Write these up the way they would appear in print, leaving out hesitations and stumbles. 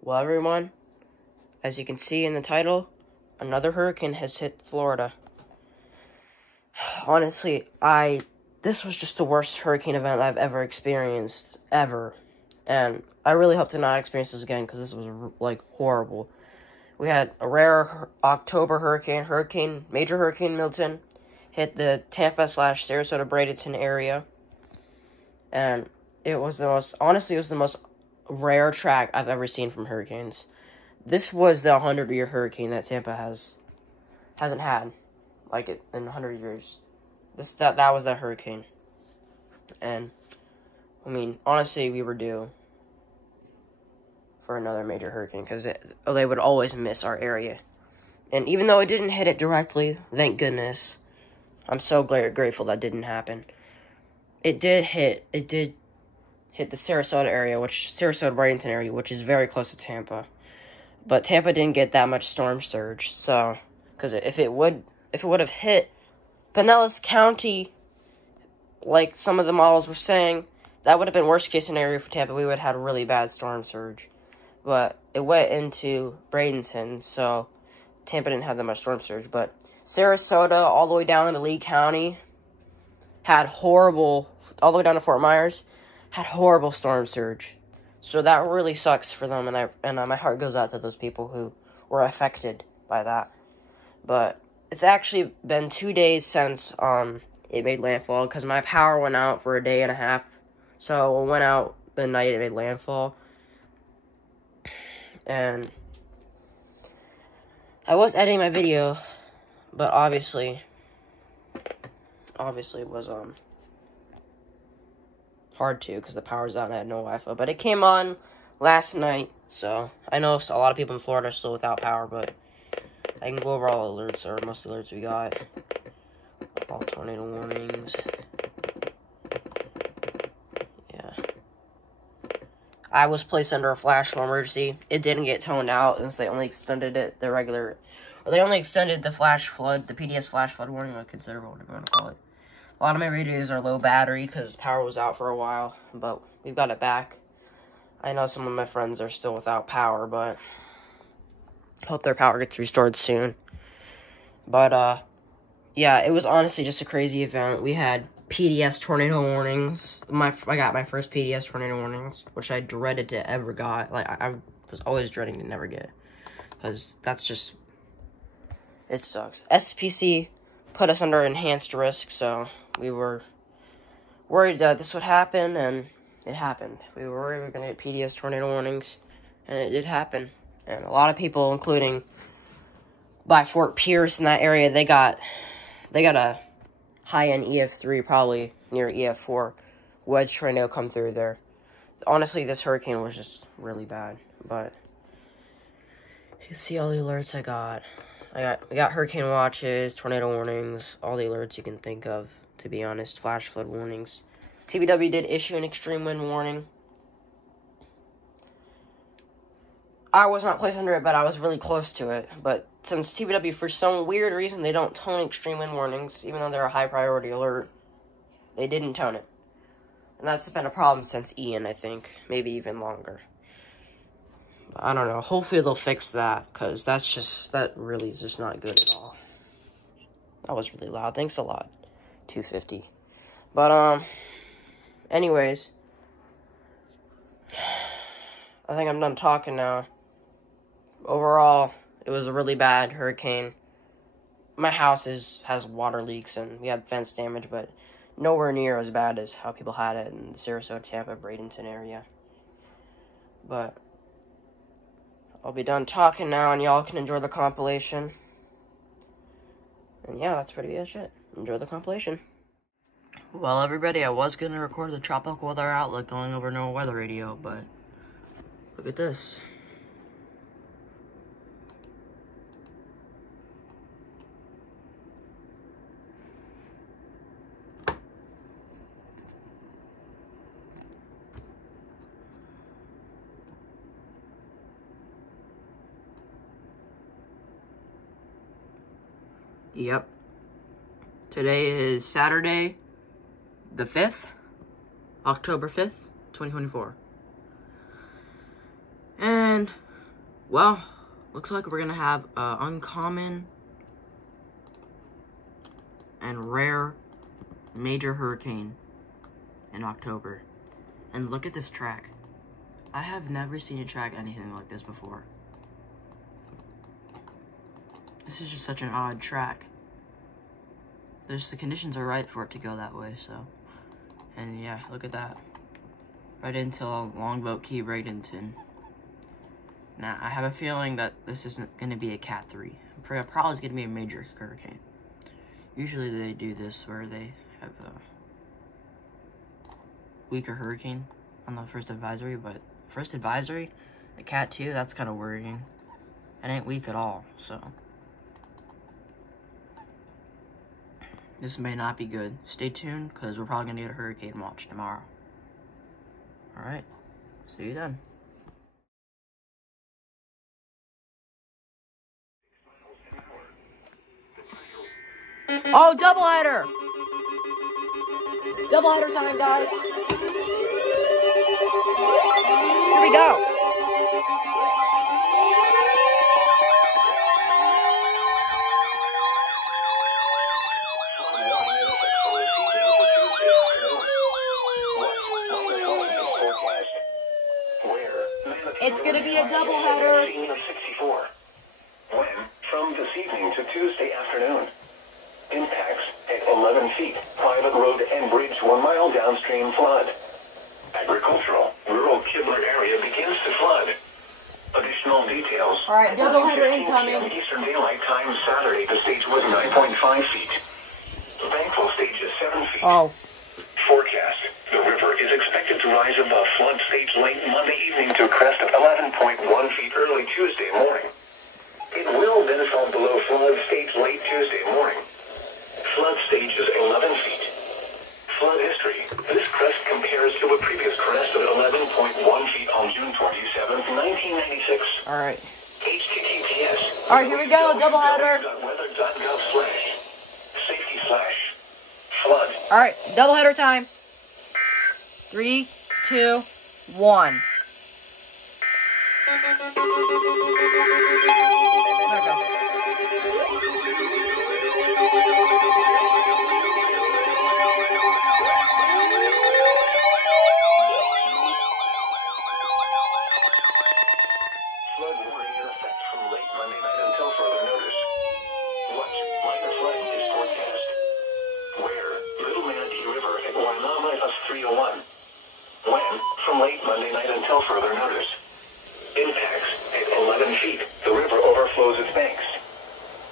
Well, everyone, as you can see in the title, another hurricane has hit Florida. Honestly, this was just the worst hurricane event I've ever experienced, ever. And I really hope to not experience this again, because this was, horrible. We had a rare October major hurricane Milton, hit the Tampa/Sarasota-Bradenton area. And it was the most rare track I've ever seen from hurricanes. This was the 100-year hurricane that Tampa hasn't had, in 100 years. That was that hurricane. And, honestly, we were due for another major hurricane, because they would always miss our area. And even though it didn't hit it directly, thank goodness, I'm so grateful that didn't happen. It did hit the Sarasota area, Sarasota-Bradenton area, which is very close to Tampa. But Tampa didn't get that much storm surge, so, because if it would have hit Pinellas County, like some of the models were saying, that would have been worst case scenario for Tampa. We would have had a really bad storm surge. But it went into Bradenton, so Tampa didn't have that much storm surge. But Sarasota, all the way down to Lee County, all the way down to Fort Myers, had horrible storm surge. So that really sucks for them, and my heart goes out to those people who were affected by that. But it's actually been 2 days since it made landfall, because my power went out for a day and a half. So it went out the night it made landfall. And I was editing my video, but obviously it was hard to, because the power's out and I had no Wi-Fi. But it came on last night, so I know a lot of people in Florida are still without power, but I can go over all the alerts, or most of the alerts we got. All tornado warnings. Yeah. I was placed under a flash flood emergency. It didn't get toned out, since they only extended they only extended the flash flood, the PDS flash flood warning, I consider what I'm going to call it. A lot of my radios are low battery, because power was out for a while, but we've got it back. I know some of my friends are still without power, but hope their power gets restored soon. But, yeah, it was honestly just a crazy event. We had PDS tornado warnings. I got my first PDS tornado warnings, which I dreaded to ever got. I was always dreading to never get, because it sucks. SPC put us under enhanced risk, so we were worried that this would happen, and it happened. We were worried we were going to get PDS tornado warnings, and it did happen. And a lot of people, including by Fort Pierce in that area, they got a high-end EF3, probably near EF4, wedge tornado come through there. Honestly, this hurricane was just really bad, but you can see all the alerts I got. We got hurricane watches, tornado warnings, all the alerts you can think of, to be honest, flash flood warnings. TBW did issue an extreme wind warning. I was not placed under it, but I was really close to it. But since TBW, for some weird reason, they don't tone extreme wind warnings, even though they're a high priority alert, they didn't tone it. And that's been a problem since Ian, I think. Maybe even longer. But I don't know. Hopefully they'll fix that, because that really is just not good at all. That was really loud. Thanks a lot. 250. But, anyways, I think I'm done talking now. Overall, it was a really bad hurricane. My house has water leaks, and we had fence damage, but nowhere near as bad as how people had it in the Sarasota, Tampa, Bradenton area. But I'll be done talking now, and y'all can enjoy the compilation. And yeah, that's pretty much it. Enjoy the compilation. Well, everybody, I was going to record the tropical weather outlook going over no weather radio, but look at this. Yep. Today is Saturday, the 5th, October 5th, 2024. And Well, looks like we're gonna have uncommon and rare major hurricane in October. And look at this track. I have never seen a track anything like this before. This is just such an odd track. The conditions are right for it to go that way, so. And yeah, look at that. Right into Longboat Key, Bradenton. Now, I have a feeling that this isn't going to be a Cat 3. Probably is going to be a major hurricane. Usually they do this where they have a weaker hurricane on the first advisory, but first advisory, a Cat 2, that's kind of worrying. It ain't weak at all, so. This may not be good. Stay tuned, because we're probably going to get a hurricane watch tomorrow. Alright, see you then. Oh, doubleheader! Doubleheader time, guys. Here we go. It's gonna be a doubleheader. When from this evening to Tuesday afternoon. Impacts at 11 feet. Private road and bridge 1 mile downstream flood. Agricultural, rural Kibler area begins to flood. Additional details. All right, doubleheader incoming. Eastern Daylight Time Saturday, the stage was 9.5 feet. Thankful stage is 7 feet. Oh. Forecast. The river is expected to rise above flood stage late Monday evening to a crest of 11.1 feet early Tuesday morning. It will then fall below flood stage late Tuesday morning. Flood stage is 11 feet. Flood history. This crest compares to a previous crest of 11.1 feet on June 27th, 1996. All right. HTTPS. All right, here we go. Doubleheader. Weather.gov/safety/flood. All right, doubleheader time. 3, 2, 1. There it goes. Flood warning in effect from late Monday night until further notice. Watch, minor flooding is forecast. Where? Little Manatee River at Wainama is 301. When? From late Monday night until further notice. Impacts at 11 feet. The river overflows its banks.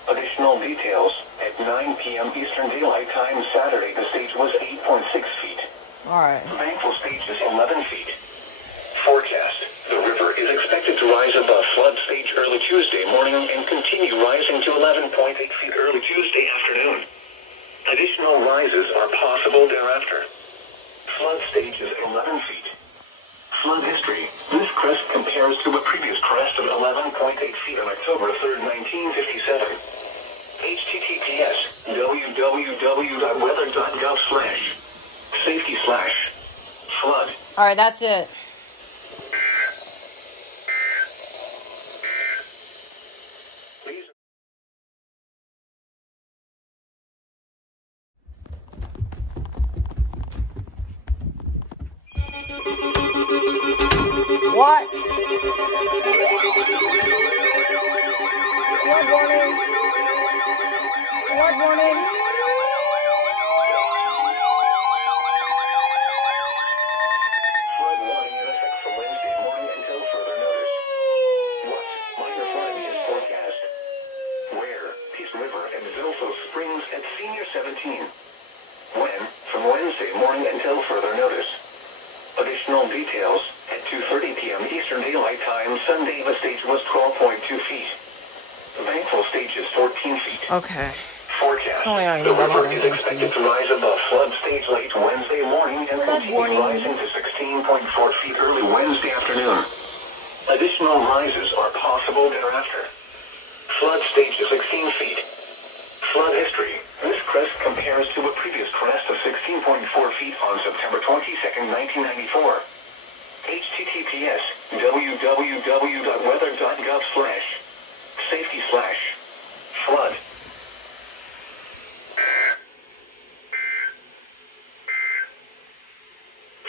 Additional details. At 9 p.m. Eastern Daylight Time Saturday, the stage was 8.6 feet. All right. Thankful stage is 11 feet. Forecast. The river is expected to rise above flood stage early Tuesday morning and continue rising to 11.8 feet early Tuesday afternoon. Additional rises are possible thereafter. Flood stage is 11 feet. Flood history. This crest compares to a previous crest of 11.8 feet on October 3rd, 1957. HTTPS www.weather.gov/safety/flood. All right, that's it. What? Flood warning. Flood warning. Flood warning in effect from Wednesday morning until further notice. What? Minor flooding is forecast. Where? Peace River and Zilfo Springs at Senior 17. When? From Wednesday morning until further notice. Additional details. At 2:30 p.m. Eastern Daylight Time Sunday, the stage was 12.2 feet. The thankful stage is 14 feet. Okay. Forecast. Only The river is expected to rise above flood stage late Wednesday morning and continue rising to 16.4 feet early Wednesday afternoon. Additional rises are possible thereafter. Flood stage is 16 feet. Flood history. This crest compares to a previous crest of 16.4 feet on September 22nd, 1994. https://www.weather.gov/safety/flood.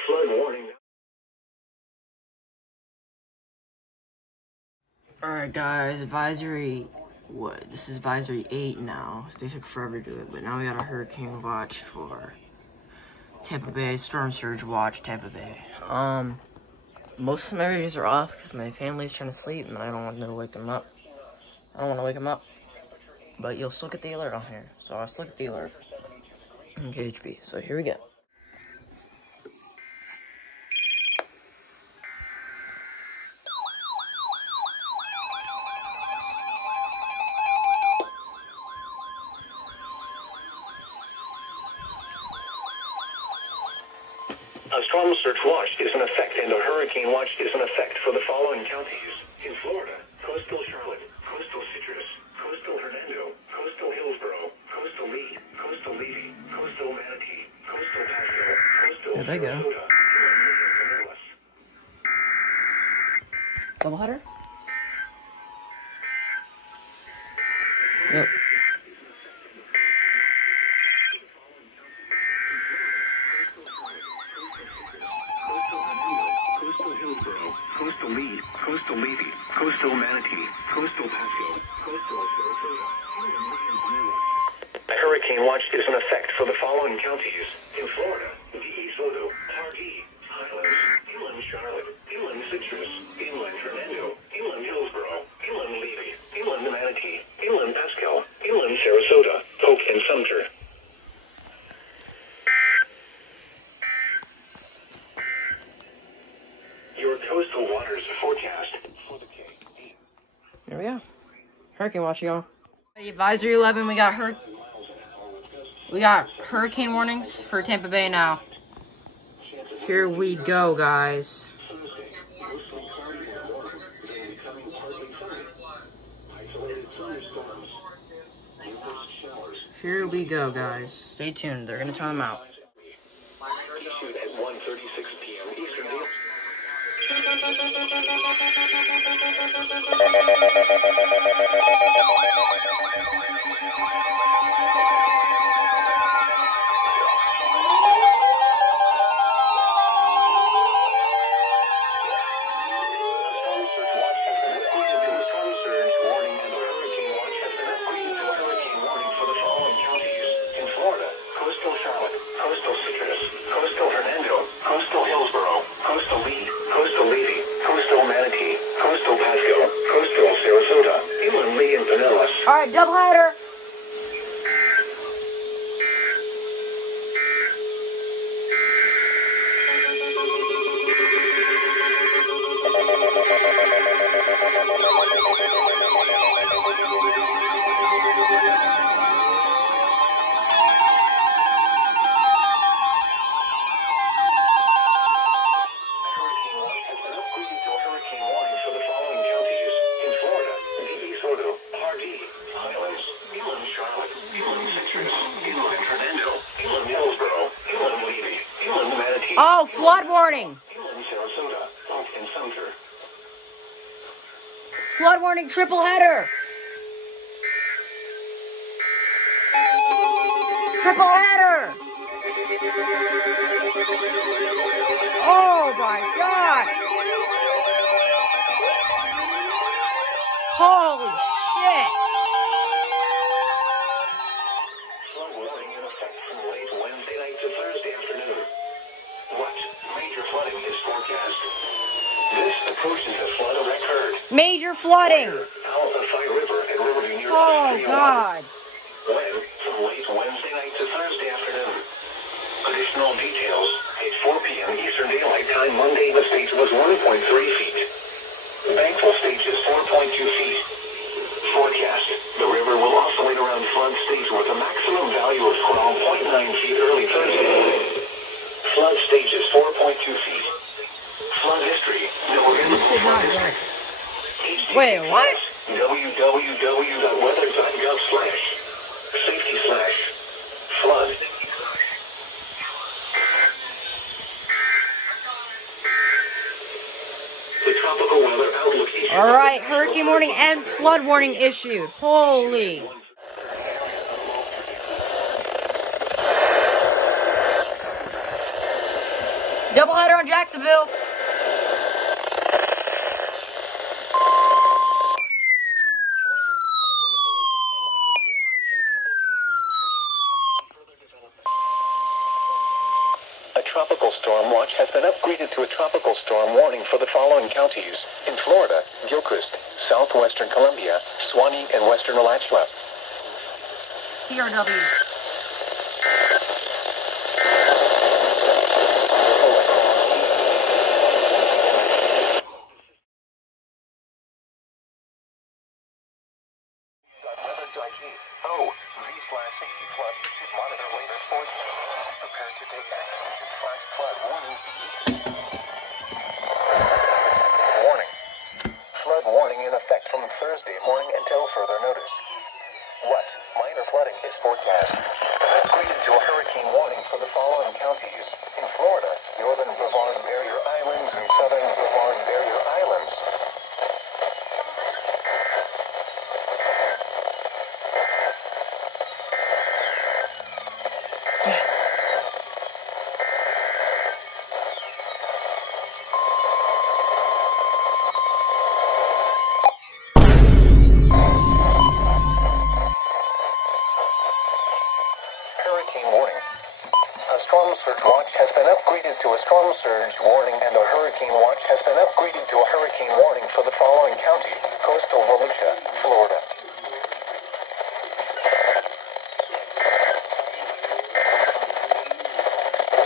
Flood warning. Alright guys, advisory, this is advisory 8 now. They took forever to do it, but now we got a hurricane watch for Tampa Bay, storm surge watch, Tampa Bay. Most of my areas are off because my family's trying to sleep and I don't want to wake them up. I don't want to wake them up, but you'll still get the alert on here. So I'll still get the alert in KHB. So here we go. A storm surge watch is in effect and a hurricane watch is in effect for the following counties. In Florida, coastal Charlotte, coastal Citrus, coastal Hernando, coastal Hillsborough, coastal Lee, coastal Levy, coastal Manatee, coastal Pasco, coastal There they go. Sarasota, Doubleheader? Yep. Coastal Lee, coastal Levy, coastal Manatee, coastal Pasco, coastal Sarasota. A hurricane watch is in effect for the following counties. In Florida, DeSoto, Pardee, Highlands, Inland Charlotte, Inland Citrus, Inland Fernando, Inland Hillsborough, Inland Levy, Inland Manatee, Inland Pasco, Inland Sarasota, Polk and Sumter. Your coastal waters forecast for the Cape. There we go. Hurricane watch, y'all. Advisory 11, we got hurricane warnings for Tampa Bay now. Here we go, guys. Here we go, guys. Stay tuned. They're gonna turn them out. Issued at 1:36 p.m. Eastern Daylight. Alright, doubleheader. Oh, flood warning. Flood warning, triple header. Triple header. Oh my God. Holy shit. Flood warning in effect from late Wednesday night to Thursday afternoon. What major flooding is forecast? This approaches a flood record. Major flooding. Alpha River and Riverview near Oh God. When from late Wednesday night to Thursday afternoon. Additional details at 4 p.m. Eastern Daylight Time Monday. The stage was 1.3 feet. Bankful stage is 4.2 feet. Forecast: the river will oscillate around flood stage with a maximum value of 12.9 feet early Thursday. Flood stage is 4.2 feet. Flood history. This did not work. Wait, what? www.weather.gov/safety/flood. Another outlook issue. All right, hurricane warning and flood warning issued. Holy. Doubleheader on Jacksonville. A tropical storm watch has been upgraded to a tropical storm warning for the following counties: in Florida, Gilchrist, southwestern Columbia, Suwannee, and western Alachua. TRW. V/60 flood should monitor later forecast. Prepare to take action should flood warning be issued. Warning. Flood warning in effect from Thursday morning until further notice. What? Minor flooding is forecast. Upgraded to a hurricane warning for the following counties: in Florida, northern Brevard Barrier Islands and southern Brevard Barrier Islands. Yes. Hurricane warning. A storm surge watch has been upgraded to a storm surge warning, and a hurricane watch has been upgraded to a hurricane warning for the following county: coastal Volusia, Florida.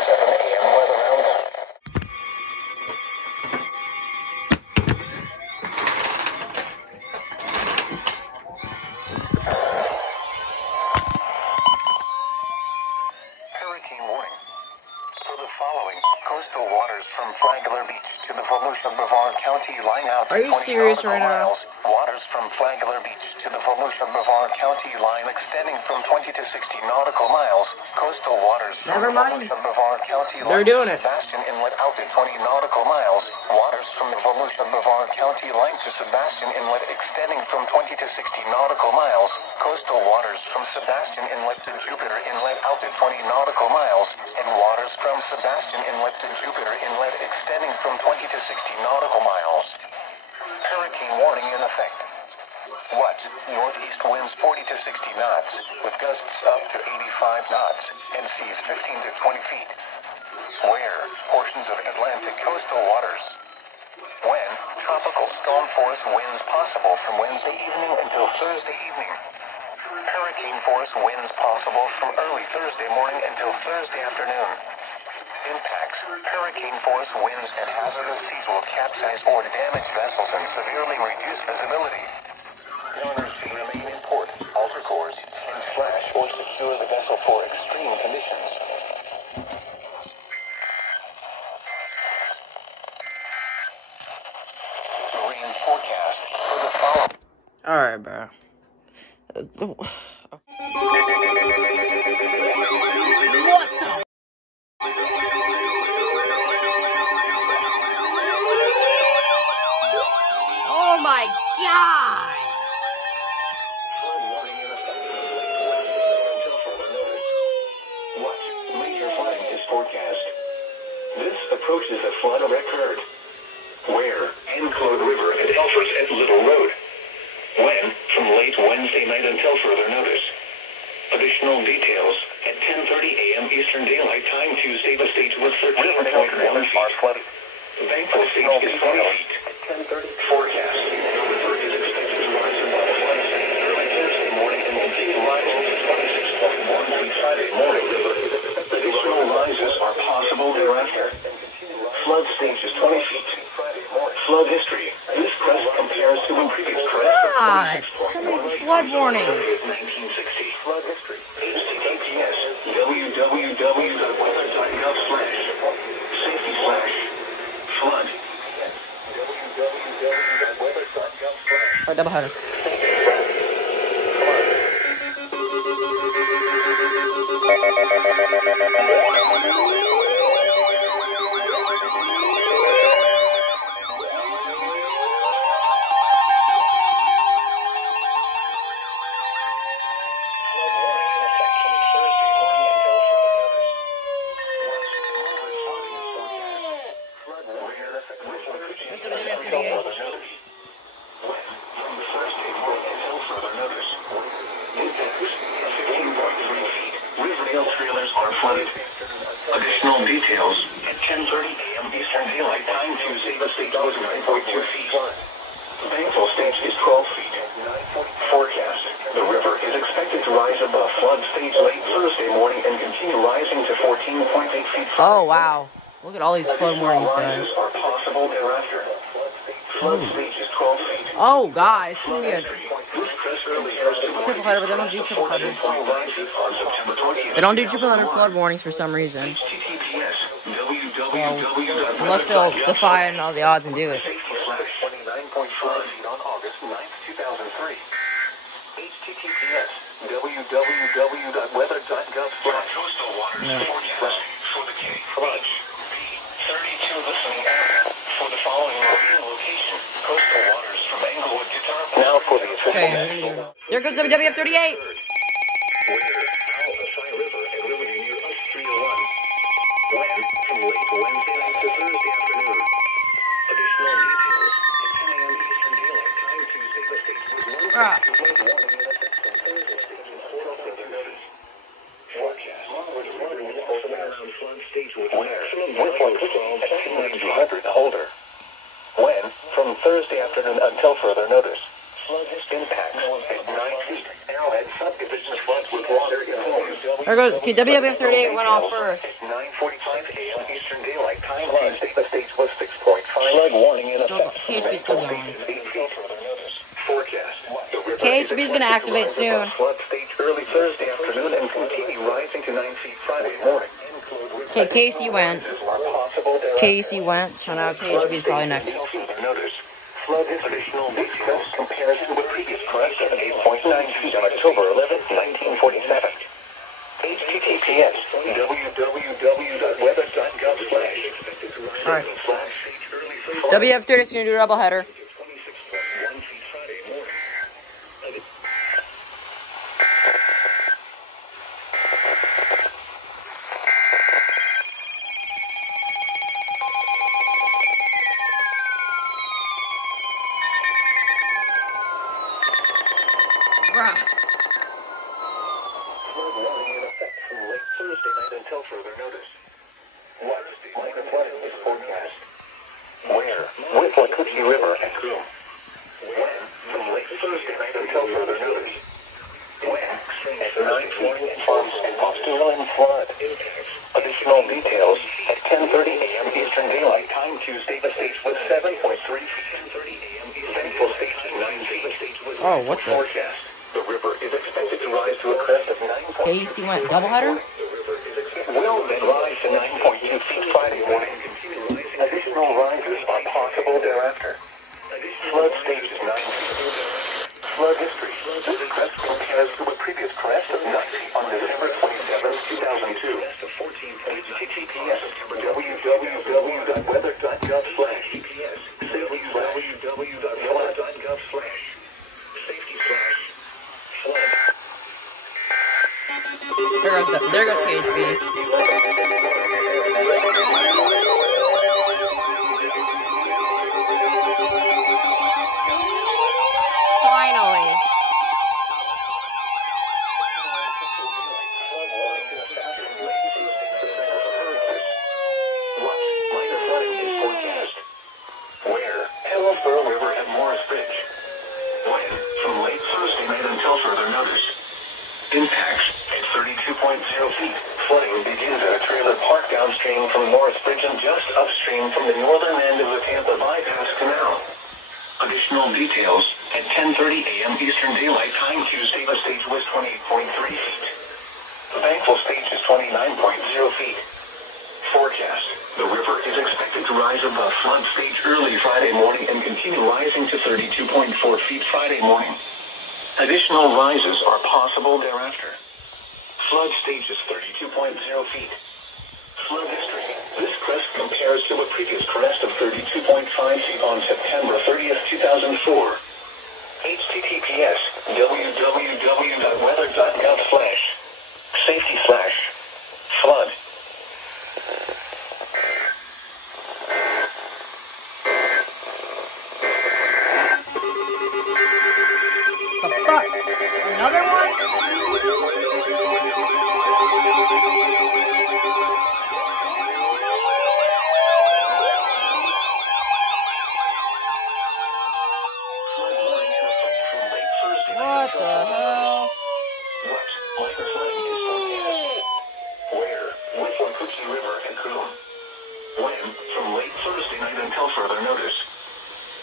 7 a.m. weather roundup. Hurricane warning. For the following coastal waters from Flagler Beach to the Volusia Brevard County line out to Are you 20 serious nautical right now? miles. Waters from Flagler Beach to the Volusia Brevard County line extending from 20 to 60 nautical miles. Coastal waters from Never mind. Volusia Brevard County line They're doing it. to Sebastian Inlet out to 20 nautical miles. Waters from the Volusia Brevard County line to Sebastian Inlet extending from 20 to 60 nautical miles. Coastal waters from Sebastian Inlet to Jupiter Inlet out to 20 nautical miles. And waters from Sebastian Inlet to Jupiter Inlet extending from 20 to 60 nautical miles. Hurricane warning in effect. What? Northeast winds 40 to 60 knots, with gusts up to 85 knots, and seas 15 to 20 feet. Where? Portions of Atlantic coastal waters. When? Tropical storm force winds possible from Wednesday evening until Thursday evening. Hurricane force winds possible from early Thursday morning until Thursday afternoon. Impacts. Hurricane force winds and hazardous seas will capsize or damage vessels and severely reduce visibility. Owners should remain in port, alter course, and flash or secure the vessel for extreme conditions. Marine forecast for the following. Alright, bro. What the? Oh my god! Flood warning in effect from late Wednesday until further notice. What? Major flooding is forecast. This approaches a flood record. Where? Enclode River and Elfers at Little Road. When? From late Wednesday night until further notice. Additional details at 10:30 a.m. Eastern Daylight Time Tuesday. The stage was 13.1 feet. Bankful stage is 20 feet. 10:30 forecast. The river is expected to rise above flood stage early Thursday morning and continue rising to 26.1 feet Friday morning. Additional rises are possible thereafter. Flood stage is 20 feet. Flood history. This crest compares to a previous crest God, of so 26.1 many feet. flood warnings. 1960. Flood history. HTTPS. www.gov/safety/flood. www.weather.gov/. Alright, doubleheader. 38. From Thursday morning until further notice. Impacts 15.3 feet. Riverdale trailers are flooded. Additional details at 10:30 a.m. Eastern Daylight Time. Tuesday, the stage was 9.2 feet. Bankville stage is 12 feet. Forecast: the river is expected to rise above flood stage late Thursday morning and continue rising to 14.8 feet. Oh wow! Look at all these flood warnings, guys. Rises are possible thereafter. Flood stage is 12 feet. Oh god, it's gonna be a triple header, but they don't do triple headers. They don't do triple header flood warnings for some reason. So, unless they'll defy all the odds and do it. 29.4 feet on August 9th, 2003. HTTPS www.weather.gov/coastal waters forecast for the K Fudge B32 listening area for the following marine location: coastal waters from Englewood to Tampa. Now for the official. Okay, there goes WWF 38. When from late Wednesday night to Thursday afternoon. Additional details at 10 a.m. Eastern Daylight Time. Tuesday, the stage was 1.2 warning in effect from Thursday stage and 4 further notice. Forecast: around flood stage with maximum wind at 200 holder. When from Thursday afternoon until further notice. Flood impacts at 9 feet. Arrowhead subdivision floods with water in There goes. Okay, WWF 38 went off first. At 9:45 a.m. Eastern Daylight Time. Tuesday, the stage was 6.5. Flood warning in effect. KHB's still going. Forecast: KHB's gonna activate soon. Flood stage early Thursday afternoon and continue rising to 9 feet Friday morning. Okay, KC went. KC went, so now KHB's probably next. Flood additional details comparison with previous crest at 8.9 feet on October 11th, 1947. HTTPS www.weather.gov/. Alright. WF 30 is gonna do a double header. Bruh. Flood warning in effect from late Thursday night until further notice. What minor flooding is forecast? Where? With Wakoochee River at Groom. When? From late Thursday night until further notice. When? At 9:20 farms and Australian flood. Additional details at 10:30 a.m. Eastern Daylight Time. Tuesday, the stage was 7.3 feet. 10:30 a.m. Thankful stage 9 feet. The stage was Oh, what the? forecast. The river is expected to rise to a crest of 9.2 KC went double header? will then rise to 9.2 feet Friday morning. Additional rises are possible thereafter. Flood stage is 9 feet. Flood history. This crest compares to a previous crest of 9 feet on December 27, 2002. HTTPS www.weather.gov/GPS www.weather.gov/safety/flood. There goes KHB. Finally. Minor flooding is forecast. Where? Hillsborough River at Morris Bridge. When? From late Thursday night until further notice. Impacts at 32.0 feet. Flooding begins at a trailer park downstream from Morris Bridge and just upstream from the northern end of the Tampa Bypass Canal. Additional details at 10:30 a.m. Eastern Daylight Time. Tuesday, the stage was 28.3 feet. The Bankville stage is 29.0 feet. Forecast: the river is expected to rise above flood stage early Friday morning and continue rising to 32.4 feet Friday morning. Additional rises are possible thereafter. Flood stage is 32.0 feet. Flood history. This crest compares to a previous crest of 32.5 feet on September 30th, 2004. HTTPS www.weather.gov/safety/flood. Another one? What the hell? What? Minor flooding is forecast. Where? With Cooksey River and Coon. When? From late Thursday night until further notice.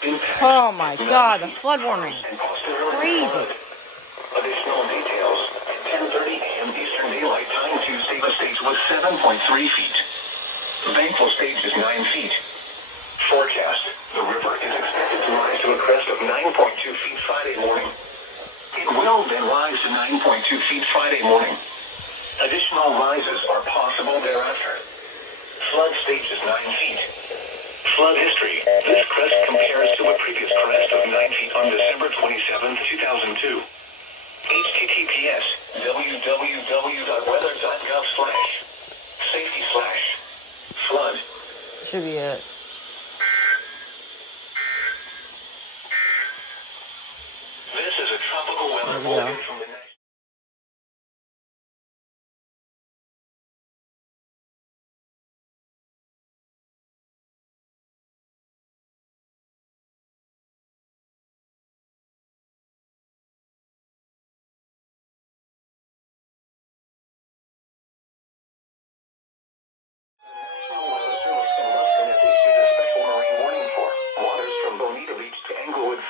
Impact. Oh my god, the flood warning is crazy. Additional details. At 10:30 a.m. Eastern Daylight Time, Tuesday, the stage was 7.3 feet. Thankful stage is 9 feet. Forecast. The river is expected to rise to a crest of 9.2 feet Friday morning. It will then rise to 9.2 feet Friday morning. Additional rises are possible thereafter. Flood stage is 9 feet. Flood history. This crest compares to a previous crest of 9 feet on December 27, 2002. https www.weather.gov/safety/flood. Should be it. This is a tropical weather bulletin from the National.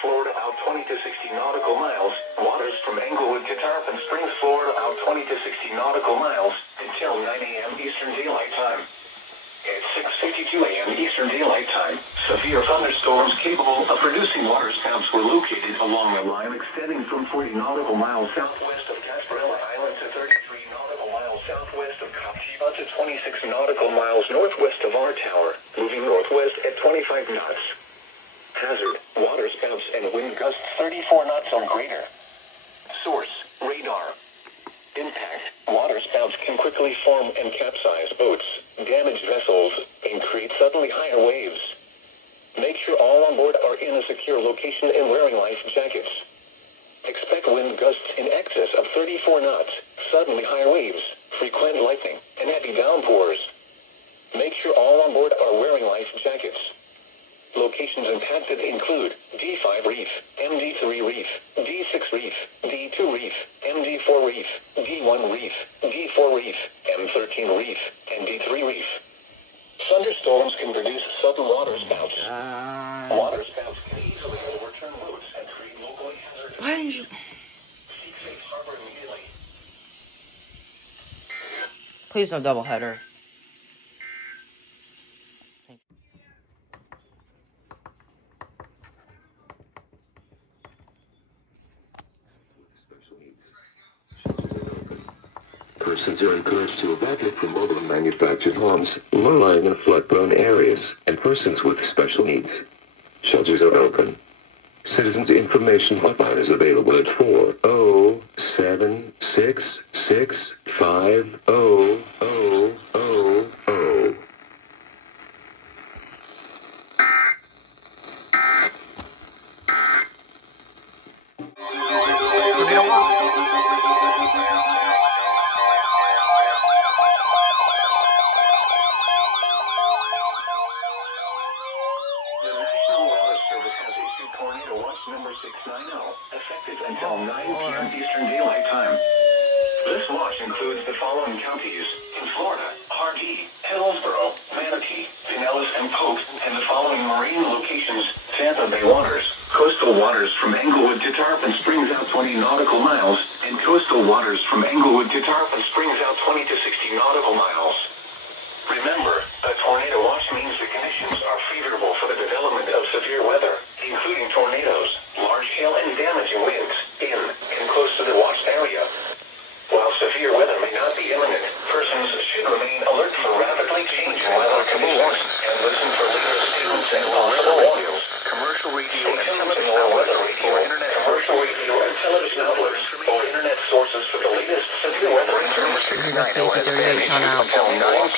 Florida out 20 to 60 nautical miles. Waters from Englewood to Tarpon Springs, Florida out 20 to 60 nautical miles until 9 a.m. Eastern Daylight Time. At 6:52 a.m. Eastern Daylight Time, severe thunderstorms capable of producing waterspouts were located along the line extending from 40 nautical miles southwest of Gasparilla Island to 33 nautical miles southwest of Captiva to 26 nautical miles northwest of our tower, moving northwest at 25 knots. Hazard, waterspouts and wind gusts 34 knots or greater. Source, radar. Impact, waterspouts can quickly form and capsize boats, damage vessels, and create suddenly higher waves. Make sure all on board are in a secure location and wearing life jackets. Expect wind gusts in excess of 34 knots, suddenly higher waves, frequent lightning, and heavy downpours. Make sure all on board are wearing life jackets. Locations impacted include D5 Reef, MD3 Reef, D6 Reef, D2 Reef, MD4 Reef, D1 Reef, D4 Reef, M13 Reef, and D3 Reef. Thunderstorms can produce sudden waterspouts. Waterspouts can easily overturn roads and create locally hazardous. Why didn't you? Seek safe harbor immediately. Please no double header. Persons are encouraged to evacuate from mobile and manufactured homes, low-lying and flood-prone areas, and persons with special needs. Shelters are open. Citizens Information Hotline is available at 407-665-0000. Tornado Watch number 690, effective until 9 p.m. Eastern Daylight Time. This watch includes the following counties in Florida: Hardee, Hillsborough, Manatee, Pinellas, and Polk, and the following marine locations: Tampa Bay waters, coastal waters from Englewood to Tarpon Springs out 20 nautical miles, and coastal waters from Englewood to Tarpon Springs out 20 to 60 nautical miles. Remember, a tornado watch means the conditions are favorable for the development of severe weather, including tornadoes, large hail, and damaging winds in and close to the watched area. While severe weather may not be imminent, persons should remain alert for rapidly changing weather conditions and listen for leaders, students, and possible warnings. Commercial radio and television outlets, or internet commercial radio and television outlets, or internet sources for the latest severe weather information. Until 9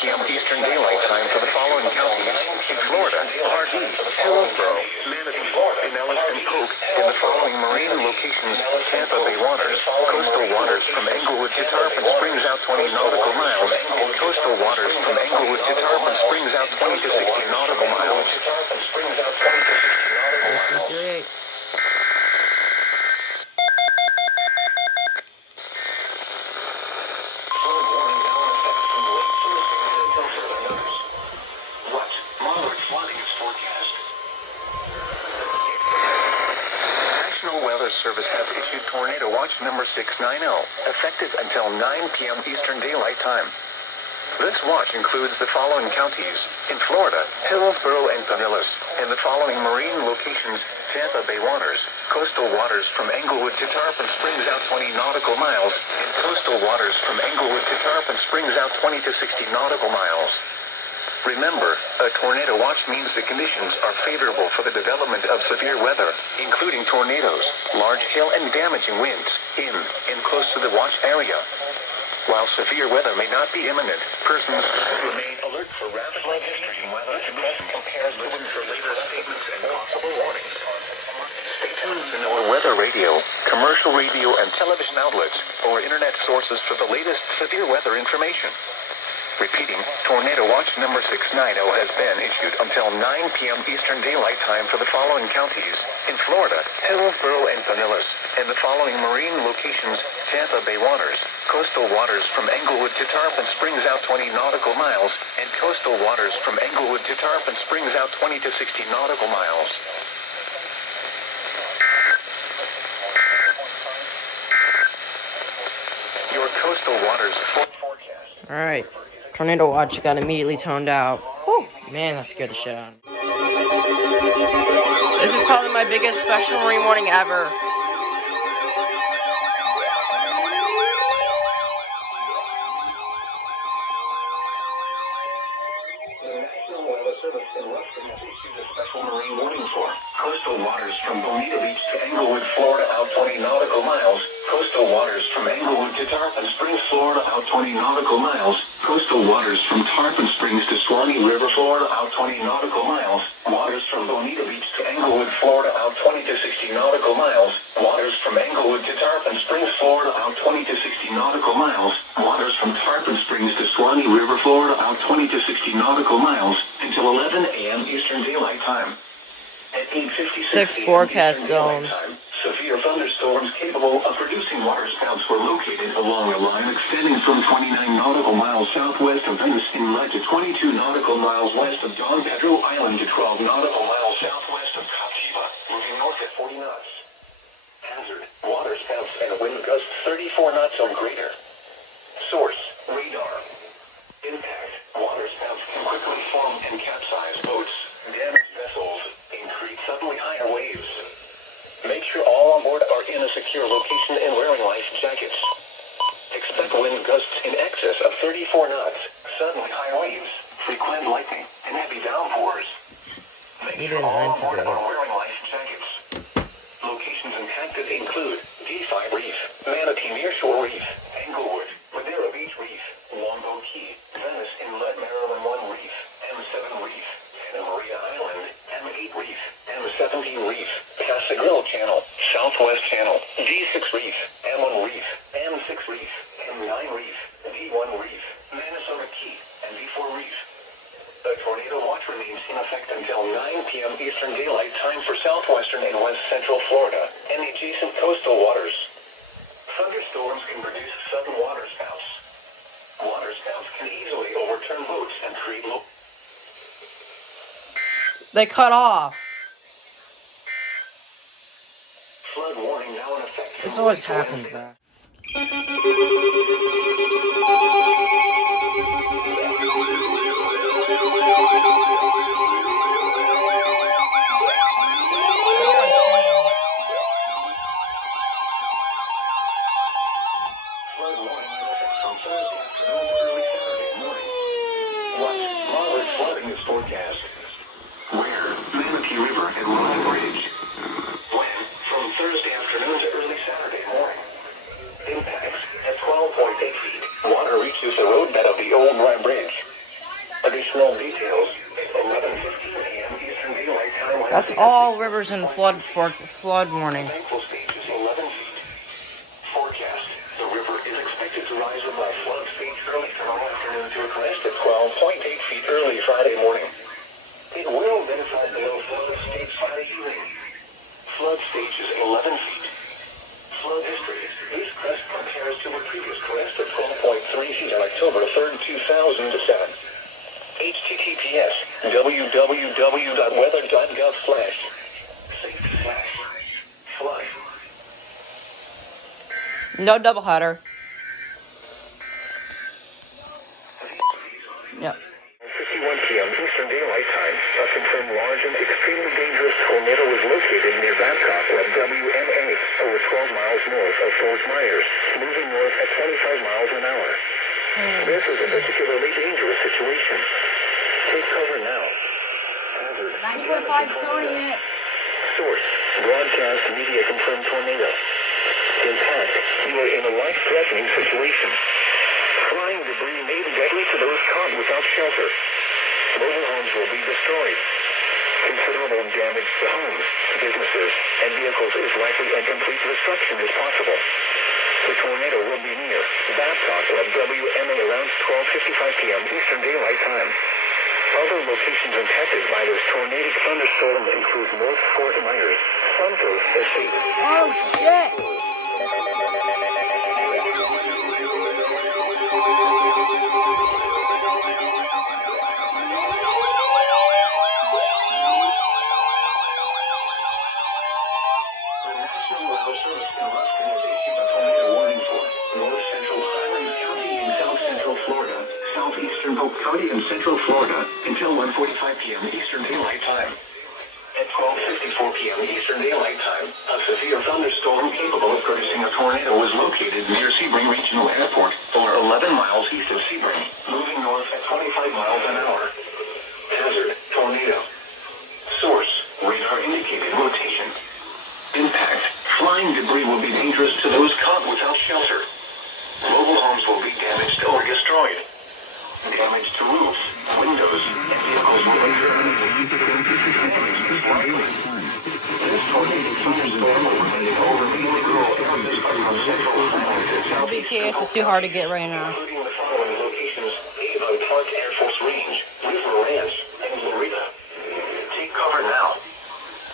p.m. Eastern Daylight Time for the following counties in Florida: Hardee, Hillsborough, Manatee, Pinellas, and Polk in the following marine locations: Tampa Bay waters, coastal waters from Englewood to Tarpon Springs out 20 nautical miles, and coastal waters from Englewood to Tarpon Springs out 20 to 60 nautical miles. This is 38. Service has issued Tornado Watch number 690, effective until 9 p.m. Eastern Daylight Time. This watch includes the following counties: in Florida, Hillsborough and Pinellas, and the following marine locations: Tampa Bay waters, coastal waters from Englewood to Tarpon Springs out 20 nautical miles, and coastal waters from Englewood to Tarpon Springs out 20 to 60 nautical miles. Remember, a tornado watch means the conditions are favorable for the development of severe weather, including tornadoes, large hail and damaging winds, in and close to the watch area. While severe weather may not be imminent, persons remain alert for rapidly changing weather conditions compared for later statements and possible warnings. Stay tuned to our weather radio, commercial radio and television outlets, or internet sources for the latest severe weather information. Repeating, Tornado Watch number 690 has been issued until 9 p.m. Eastern Daylight Time for the following counties: in Florida, Hillsborough and Pinellas, and the following marine locations: Tampa Bay waters, coastal waters from Englewood to Tarpon Springs out 20 nautical miles, and coastal waters from Englewood to Tarpon Springs out 20 to 60 nautical miles. Your coastal waters forecast. All right. Tornado watch got immediately toned out. Whew, man, that scared the shit out of me. This is probably my biggest special marine warning ever. The National Weather Service in Western has issued a special marine warning for coastal waters from Bonita Beach to Englewood, Florida out 20 nautical miles, coastal waters from Englewood to Tarpon Springs, Florida out 20 nautical miles, coastal waters from Tarpon Springs to Swanee River, Florida out 20 nautical miles, waters from Bonita Beach to Englewood, Florida out 20 to 60 nautical miles, waters from Englewood to Tarpon Springs, Florida out 20 to 60 nautical miles, waters from Tarpon Springs to Swanee River, Florida out 20 to 60 nautical miles, until 11 a.m. Eastern Daylight Time. At 8:56 6 forecast Eastern Daylight zones. Time, severe thunderstorms capable of producing waterspouts were located along a line extending from 29 nautical miles southwest of Venice Inlet to 22 nautical miles west of Don Pedro Island to 12 nautical miles southwest of Captiva, moving north at 40 knots. Hazard: waterspouts and wind gusts 34 knots or greater. Source: radar. Impact: waterspouts can quickly form and capsize boats, damage vessels, and create suddenly higher waves. Make sure all on board are in a secure location and wearing life jackets. Expect wind gusts in excess of 34 knots, suddenly high waves, frequent lightning, and heavy downpours. Make sure all on board are wearing life jackets. Locations impacted include D5 Reef, Manatee Nearshore Reef, Englewood, Madeira Beach Reef, Longboat Key, Venice Inlet, Maryland 1 Reef, M7 Reef, Santa Maria Island, M8 Reef, M17 Reef, Casa Grille Channel, Southwest Channel, D6 Reef, M1 Reef, M6 Reef, M9 Reef, D1 Reef, Minnesota Key, and D4 Reef. The tornado watch remains in effect until 9 p.m. Eastern Daylight Time for southwestern and west central Florida and the adjacent coastal waters. Thunderstorms can produce sudden waterspouts. Waterspouts can easily overturn boats and create low. They cut off. Flood warning now in effect. This always happens, bro. Forecast. Where? Manatee River and Royal Bridge. When? From Thursday afternoon to early Saturday morning. Impacts at 12.8 feet. Water reaches the That's all rivers and flood warning. Thankful stage is 11 feet. Forecast. The river is expected to rise above flood stage early tomorrow afternoon to a crest at 12.8 feet early Friday morning. It will verify below flood stage Friday evening. Flood stage is 11 feet. Flood history. This crest compares to a previous crest of 12.3 feet on October 3rd, 2007. https www.weather.gov/safety/flood. No doubleheader. Yep. 51 p.m. Eastern Daylight Time, a confirmed large and extremely dangerous tornado was located near Babcock at WMA, over 12 miles north of Fort Myers, moving north at 25 miles an hour. This is a particularly dangerous situation. Take cover now. Hazard. 90.5 Tony it. Source. Broadcast media confirmed tornado. Impact. You are in a life-threatening situation. Flying debris may be deadly to those caught without shelter. Mobile homes will be destroyed. Considerable damage to homes, businesses, and vehicles is likely, and complete destruction is possible. The tornado will be near Babcock at WMA around 12:55 p.m. Eastern Daylight Time. Other locations impacted by this tornadic thunderstorm include North Fort Myers, Santos Estate. Oh shit! Southeastern Polk County and Central Florida until 1:45 p.m. Eastern Daylight Time. At 12:54 p.m. Eastern Daylight Time, a severe thunderstorm capable of producing a tornado was located near Sebring Regional Airport, over 11 miles east of Sebring, moving north at 25 miles an hour. Hazard, tornado. Source, radar indicated rotation. Impact, flying debris will be dangerous to those caught without shelter. Mobile homes will be damaged or destroyed. Damage to roofs, windows, and vehicles will occur. This tornadic thunderstorm will remain over mainly rural areas from central Florida to south. BKS is too hard to get right now. Including the following locations: Avon Park Air Force Range, River Ranch, and Florida. Take cover now.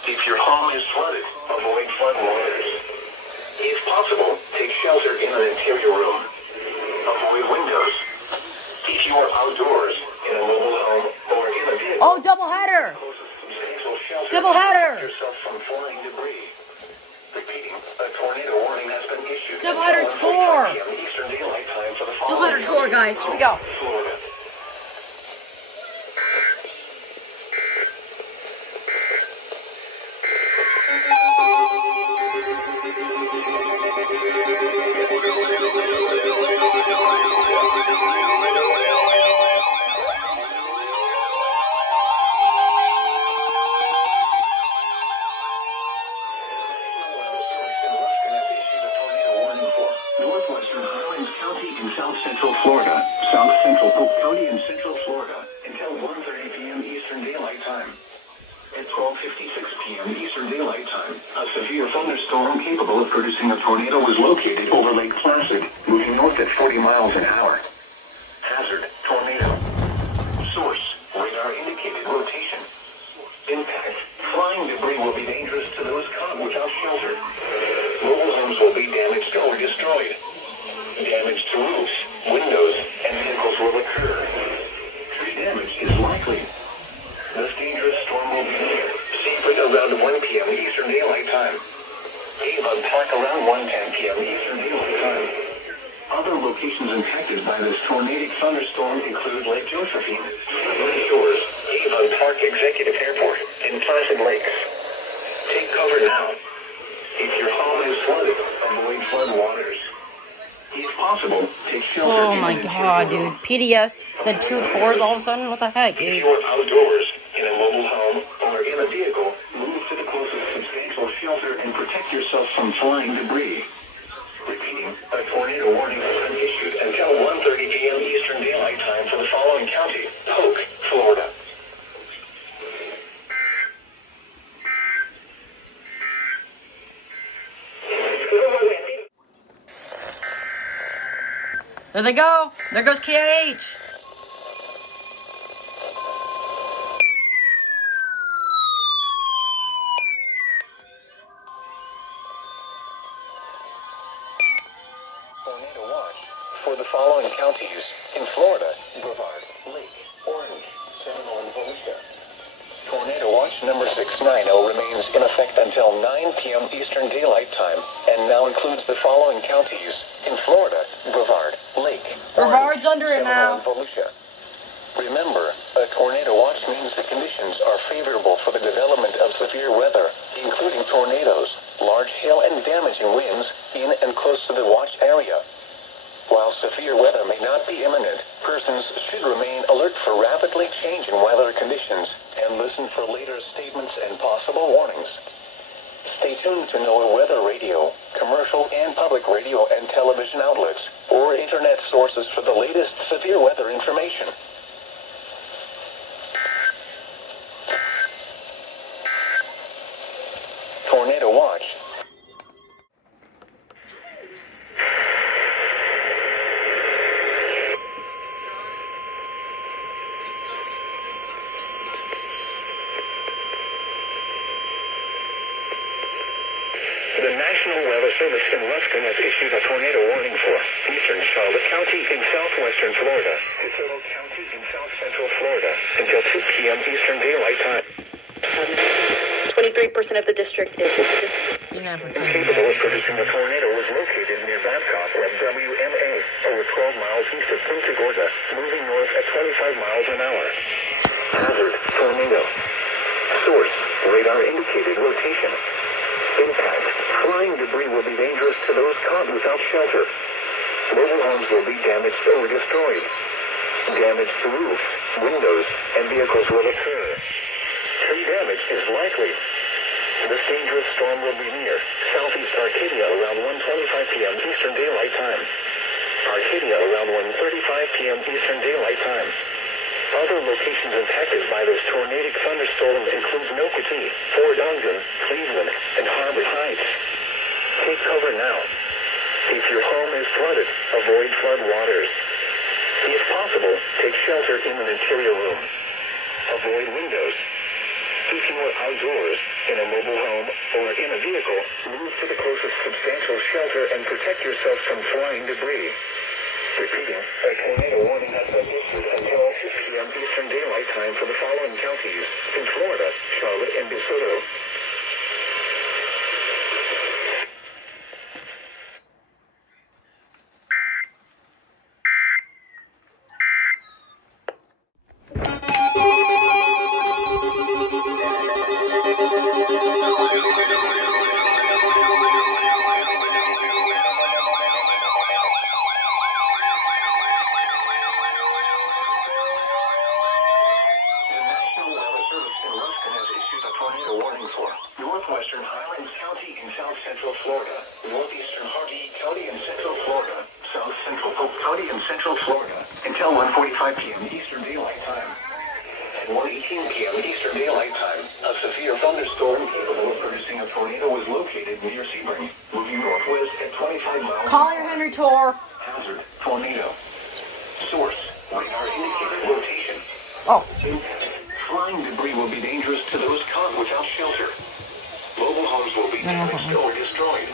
If your home is flooded, avoid flood waters. If possible, take shelter in an interior room. Avoid windows. If you are outdoors, in a mobile home, or in a vehicle, Oh, doubleheader! Doubleheader! yourself from flying debris. Repeating, a tornado warning has been issued. Doubleheader tour! Eastern Daylight Time for the Doubleheader tour, guys. Here we go. Florida. Florida, South Central Polk County and Central Florida until 1:30 p.m. Eastern Daylight Time. At 12:56 p.m. Eastern Daylight Time, a severe thunderstorm capable of producing a tornado was located over Lake Placid, moving north at 40 miles an hour. Hazard, tornado. Source, radar indicated rotation. Impact, flying debris will be dangerous to those caught without shelter. Mobile homes will be damaged or destroyed. Damage to roofs, windows, and vehicles will occur. Tree damage is likely. This dangerous storm will be near Sebring around 1 p.m. Eastern Daylight Time. Avon Park around 1:10 p.m. Eastern Daylight Time. Other locations impacted by this tornadic thunderstorm include Lake Josephine, Lake Shores, Avon Park Executive Airport, and Placid Lakes. Take cover now. If your home is flooded, avoid flood waters. If possible, take shelter. Oh my god, dude. PDS, then 2 tours all of a sudden? What the heck, If dude? you are outdoors, in a mobile home, or in a vehicle, move to the closest substantial shelter and protect yourself from flying debris. Repeating, a tornado warning has been issued until 1:30 p.m. Eastern Daylight Time for the following county: Polk, Florida. There they go. There goes KIH. Tornado watch for the following counties in Florida: Brevard, Lake, Orange, Seminole, and Volusia. Tornado watch number 690 remains in effect until 9 p.m. Eastern Daylight Time and now includes the following counties in Florida: Brevard, Lake, Brevard's under it Seminole, now. and Volusia. Remember, a tornado watch means the conditions are favorable for the development of severe weather, including tornadoes, large hail, and damaging winds in and close to the watch area. While severe weather may not be imminent, persons should remain alert for rapidly changing weather conditions and listen for later statements and possible warnings. Stay tuned to NOAA weather radio, commercial and public radio and television outlets, or internet sources for the latest severe weather information. Tornado watch. The National Weather Service in Ruskin has issued a tornado warning for eastern Charlotte County in southwestern Florida, DeSoto County in south central Florida until 2 p.m. Eastern Daylight Time. 23% of the district is Incapable of producing a tornado was located near Babcock at WMA, over 12 miles east of Punta Gorda, moving north at 25 miles an hour. Hazard: tornado. Source: radar indicated rotation. Impact: flying debris will be dangerous to those caught without shelter. Mobile homes will be damaged or destroyed. Damage to roofs, windows, and vehicles will occur. Tree damage is likely. This dangerous storm will be near southeast Arcadia around 1:25 p.m. Eastern Daylight Time. Arcadia around 1:35 p.m. Eastern Daylight Time. Other locations impacted by this tornadic thunderstorm include Nocatee, Fort Ogden, Cleveland, and Harbor Heights. Take cover now. If your home is flooded, avoid flood waters. If possible, take shelter in an interior room. Avoid windows. If you are outdoors, in a mobile home, or in a vehicle, move to the closest substantial shelter and protect yourself from flying debris. Repeating, a tornado warning has been issued until 6 p.m. Eastern Daylight Time for the following counties in Florida: Charlotte and DeSoto. Northwestern Highlands County in south central Florida, northeastern Hardy County in central Florida, south central Polk County in central Florida, until 1:45 p.m. Eastern Daylight Time. At 1:18 p.m. Eastern Daylight Time, a severe thunderstorm capable of producing a tornado was located near Sebring, moving northwest at 25 miles. Call your Henry Tor. Hazard: tornado. Source: radar indicated rotation. Oh. Flying debris will be dangerous to those caught without shelter. Mobile homes will be damaged or destroyed.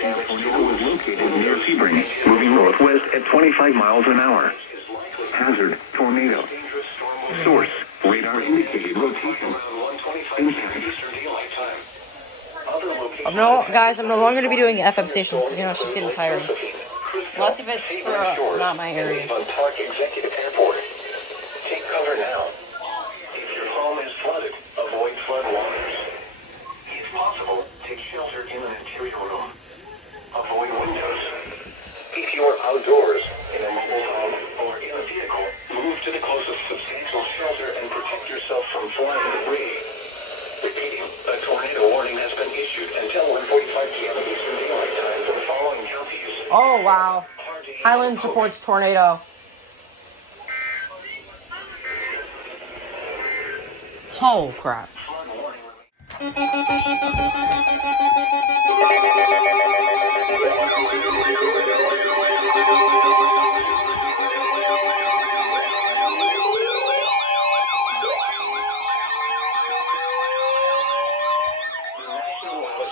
Damaged tornado was located near Sebring, moving northwest at 25 miles an hour. Hazard: tornado. Source: radar indicated rotation. No, guys, I'm no longer going to be doing FM stations because, you know, she's getting tired. Unless if it's for not my area. Park Executive Airport. Take cover now. If your home is flooded, avoid flood waters. If possible, take shelter in an interior room. Avoid windows. If you are outdoors, in a mobile home or in a vehicle, move to the closest substantial shelter and protect yourself from flying debris. Repeating, a tornado warning has been issued until 1:45 p.m. Eastern Daylight Time for the following counties. Oh, wow. Highland supports tornado. Oh, crap.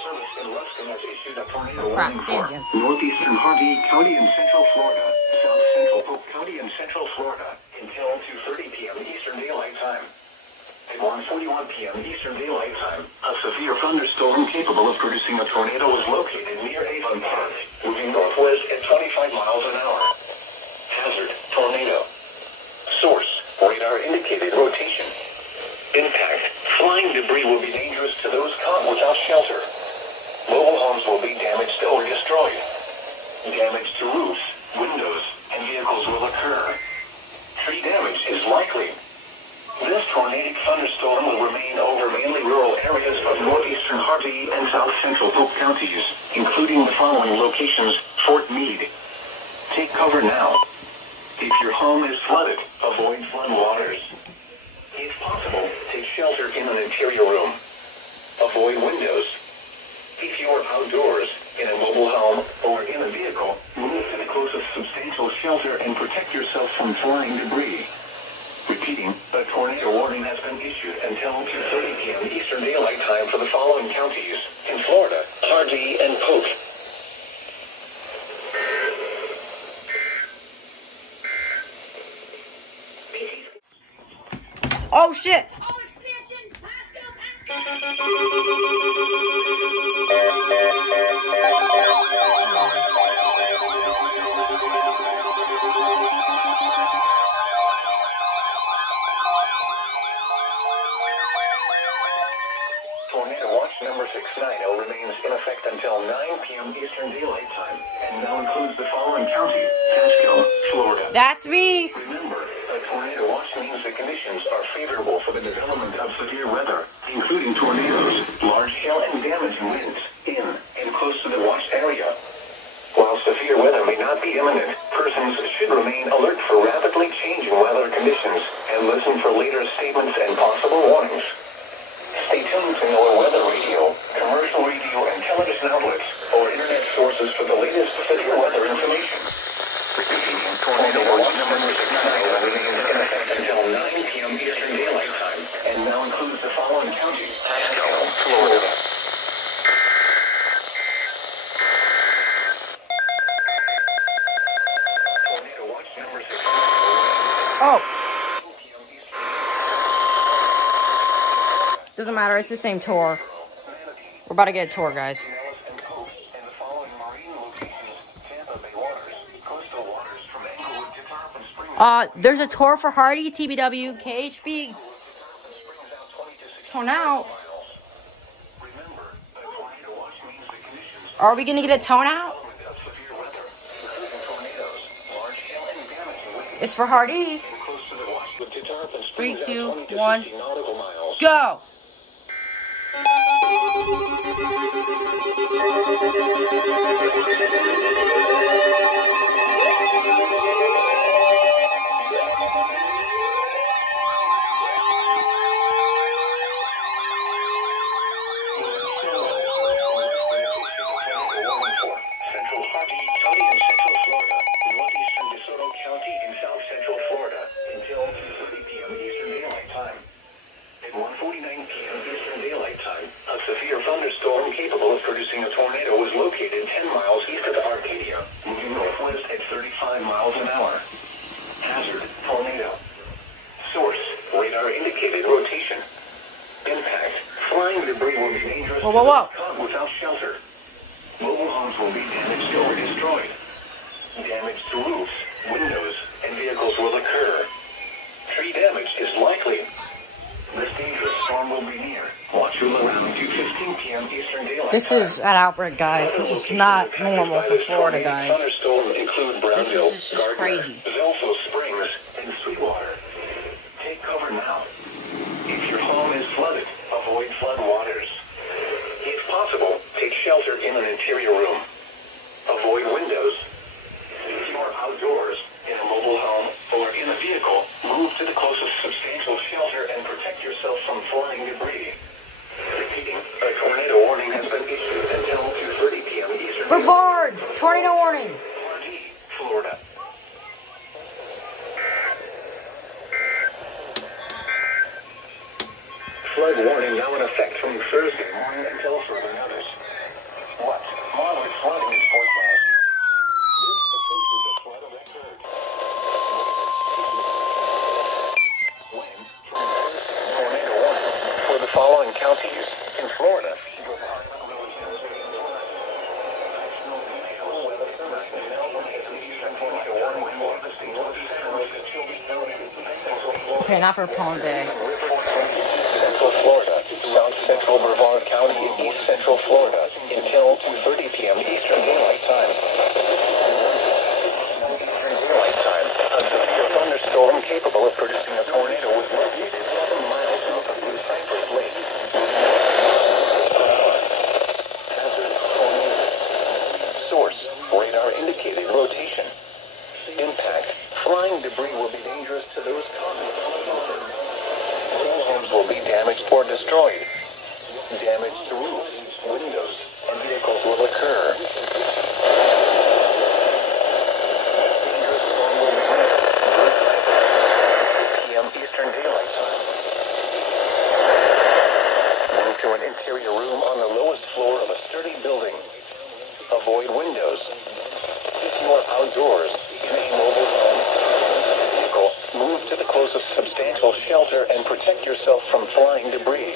Service in Ruskin has issued a tornado Crap, warning same for again. northeastern Harvey County in central Florida, south central Polk County in central Florida until 2:30 p.m. Eastern Daylight Time. At 1:41 p.m. Eastern Daylight Time, a severe thunderstorm capable of producing a tornado was located near Avon Park, moving northwest at 25 miles an hour. Hazard, tornado. Source, radar indicated rotation. Impact, flying debris will be dangerous to those caught without shelter. Mobile homes will be damaged or destroyed. Damage to roofs, windows, and vehicles will occur. Tree damage is likely. This tornadic thunderstorm will remain over mainly rural areas of northeastern Harvey and south central Polk counties, including the following locations: Fort Meade. Take cover now. If your home is flooded, avoid flood waters. If possible, take shelter in an interior room. Avoid windows. If you are outdoors, in a mobile home, or in a vehicle, move to the closest substantial shelter and protect yourself from flying debris. Repeating, a tornado warning has been issued until 2:30 p.m. Eastern Daylight Time for the following counties in Florida: Harvey and Polk. Oh shit! Oh, expansion! Let's go! Tornado Watch number 690 remains in effect until 9 p.m. Eastern Daylight Time and now includes the following counties: Pasco, Florida. That's me! Remember, a tornado watch means the conditions are favorable for the development of severe weather, including tornadoes, large hail and damaging winds in and close to the watch area. While severe weather may not be imminent, persons should remain alert for rapidly changing weather conditions and listen for later statements and possible warnings. Stay tuned to our weather radio, commercial radio and television outlets, or internet sources for the latest severe weather information. Repeating, tornado watch number 690 remains in effect until 9 p.m. Eastern Daylight Time and now includes the following counties: Pasco, Florida. Tornado watch number 690 Oh! Doesn't matter, it's the same tour. We're about to get a tour, guys. and the following marine locations: Tampa Bay waters, coastal waters from Englewood to Tarpon Springs. There's a tour for Hardy, TBW, KHB. Tone out. Remember, a tornado watch means the conditions Are we gonna get a tone out? of severe weather, including tornadoes, large hail and damaging winds. It's for Hardy. Close to the watch to Tarpon 3, Springs 2, 20 to 1, 60 nautical miles. go! Central Harvey County in central Florida, northeastern DeSoto County in south central Florida until 2:30 p.m. Eastern Daylight Time. At 1:49 p.m. Eastern Daylight Time, a severe thunderstorm capable of producing a tornado was located 10 miles east of Arcadia, moving northwest at 35 miles an hour. Hazard, tornado. Source, radar indicated rotation. Impact, flying debris will be dangerous Whoa, whoa, whoa. caught without shelter. Mobile homes will be damaged or destroyed. Damage to roofs, windows, and vehicles will occur. Tree damage is likely. This dangerous storm will be near. Watch you around 2:15 p.m. Eastern Daylight This Time. is an Outbreak, guys. This is not normal for Florida, guys. Thunderstorm include This Brownville, is just Gardner, crazy. Velso Springs, and Sweetwater. Take cover now. If your home is flooded, avoid flood waters. If possible, take shelter in an interior room. Avoid windows. If you are outdoors, in a mobile home, or in a vehicle, move to the closest substantial shelter and protect yourself from flying debris. Repeating, a tornado warning has been issued until 2:30 p.m. Eastern. Brevard! Tornado warning! Hardy, Florida. flood warning now in effect from Thursday morning until further notice. What? Moderate flooding is forecast. This approaches a flood of record. When from Thursday, tornado warning for the following counties in Florida. Okay, not for Palm Bay. Central Florida, South Central Brevard County, and East Central Florida until 2:30 p.m. Eastern Daylight Time. Eastern Daylight Time, a severe thunderstorm capable of producing a tornado was located 7 miles south of Blue Cypress Lake. Hazard tornado. Source, radar indicated rotation. Impact, flying debris will be dangerous to those homes will be damaged or destroyed. Damage to roofs, windows, and vehicles will occur. Dangerous storm will be near 2 p.m. Eastern Daylight Time. Move to an interior room on the lowest floor of a sturdy building. Avoid windows. If you are outdoors, in a mobile home, vehicle, move to the closest substantial shelter and protect yourself from flying debris.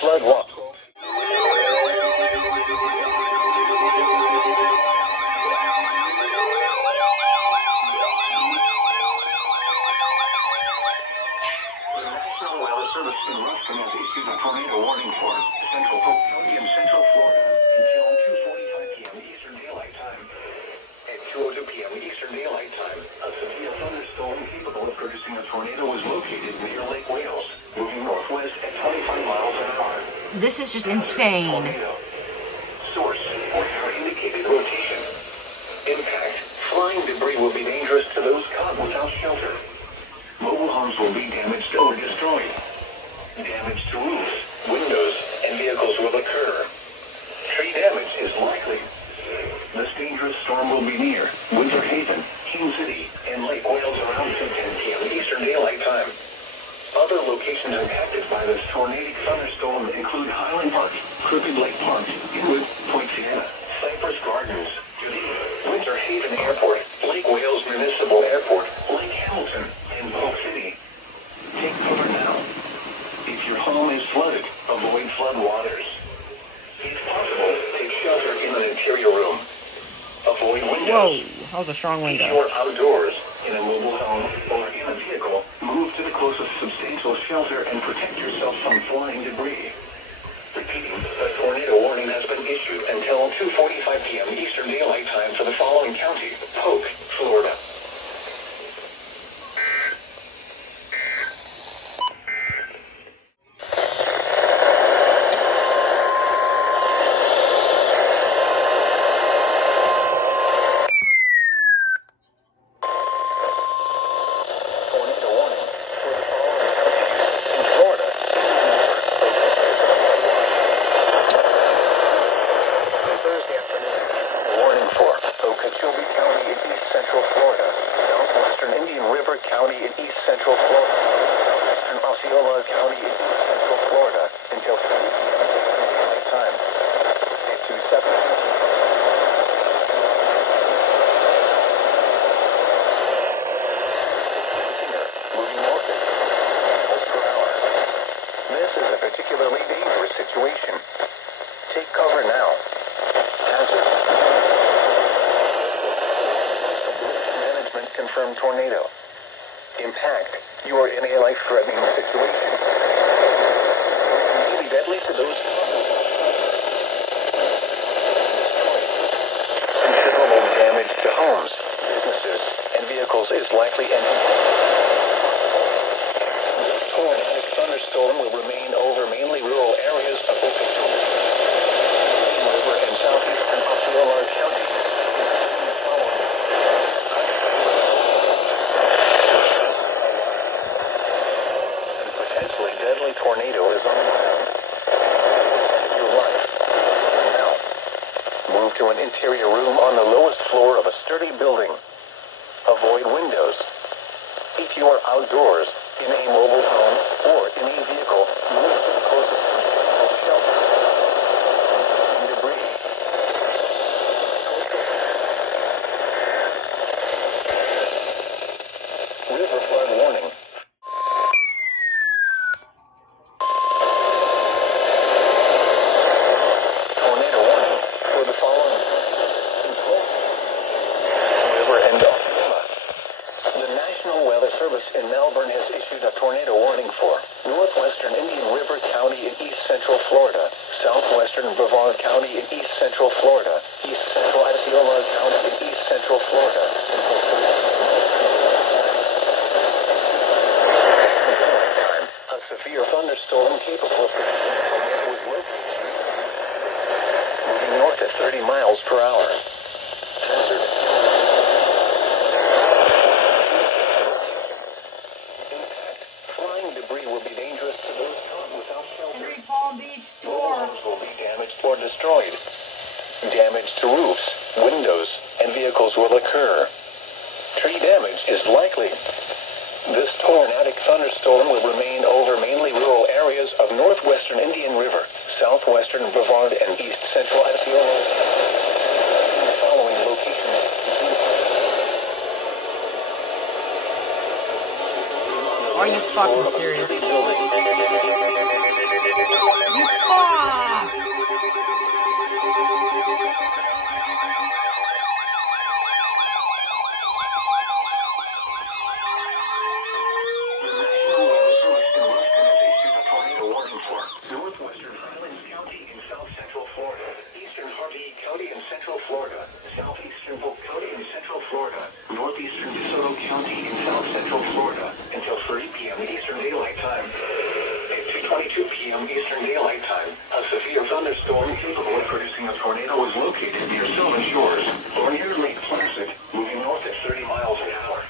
Flood watch. The National Weather Service in Ruston has issued a tornado warning for Central Polk County and Central Florida until 2:45 p.m. Eastern Daylight Time. At 2:02 p.m. Eastern Daylight Time, a severe thunderstorm capable of producing a tornado was located near Lake Wales, moving northwest at 25 miles an hour. This is just insane. Tornado. Source, radar indicated rotation. Impact, flying debris will be dangerous to those caught without shelter. Mobile homes will be damaged or destroyed. Damage to roofs, windows, and vehicles will occur. Tree damage is likely. This dangerous storm will be near Winter Haven, King City, and Lake Wales around 2:10 p.m. Eastern Daylight Time. Other locations impacted by this tornadic thunderstorm include Highland Park, Crooked Lake Park, Inwood, Point Siena, Cypress Gardens, Winter Haven Airport, Lake Wales Municipal Airport, Lake Hamilton, and Polk City. Take cover now. If your home is flooded, avoid flood waters. If possible, take shelter in an interior room. Avoid windows. Whoa, that was a strong wind If you are gust. outdoors, in a mobile home, or in a vehicle, move to the closest substantial shelter and protect yourself from flying debris. Repeating, a tornado warning has been issued until 2:45 p.m. Eastern Daylight Time for the following county, Polk, Florida. Tornado warning for the following counties in Florida. Thursday afternoon, a warning for Okeechobee County in East Central Florida, Southwestern Indian River County in East Central Florida, Western Osceola County in East Central Florida until 3 p.m. Daylight Time. At 2:17 moving north at 50 miles per hour. This is a particularly dangerous situation. Take cover now. Hazard. Management confirmed tornado. Impact. You are in a life-threatening situation. May be deadly to those. Considerable damage to homes, businesses, and vehicles is likely and tornadic thunderstorm will remain over mainly rural areas of Okeechobee River and southeastern Osceola County. A potentially deadly tornado is on the ground. Your life now. Move to an interior room on the lowest floor of a sturdy building. Avoid windows. If you are outdoors, in a mobile home, or in a vehicle, move to the closest shelter. Debris. River flood warning. Tornado warning for the following. River and Alabama. The National Weather Service in Melbourne has issued a tornado warning for northwestern Indian River County in east central Florida, southwestern Brevard County in east central Florida, east central Osceola County in east central Florida. A severe thunderstorm capable of producing a tornado was located, moving north at 30 miles per hour. Hazard. Flying debris will be dangerous to those caught without shelter. Henry Palm Beach tour. Homes will be damaged or destroyed. Damage to roofs, windows, and vehicles will occur. Tree damage is likely. This tornadic thunderstorm will remain over mainly rural areas of northwestern Indian River, southwestern Brevard, and east central Osceola. The following locations. Are you fucking serious? You fuck! Northwestern Highlands County in south central Florida, eastern Harvey County in central Florida, southeastern Polk County in central Florida, northeastern DeSoto County in south central Florida until 3 p.m. Eastern Daylight Time. At 2:22 p.m. Eastern Daylight Time, a severe thunderstorm capable of producing a tornado was located near Sylvan Shores or near Lake Placid, moving north at 30 miles an hour.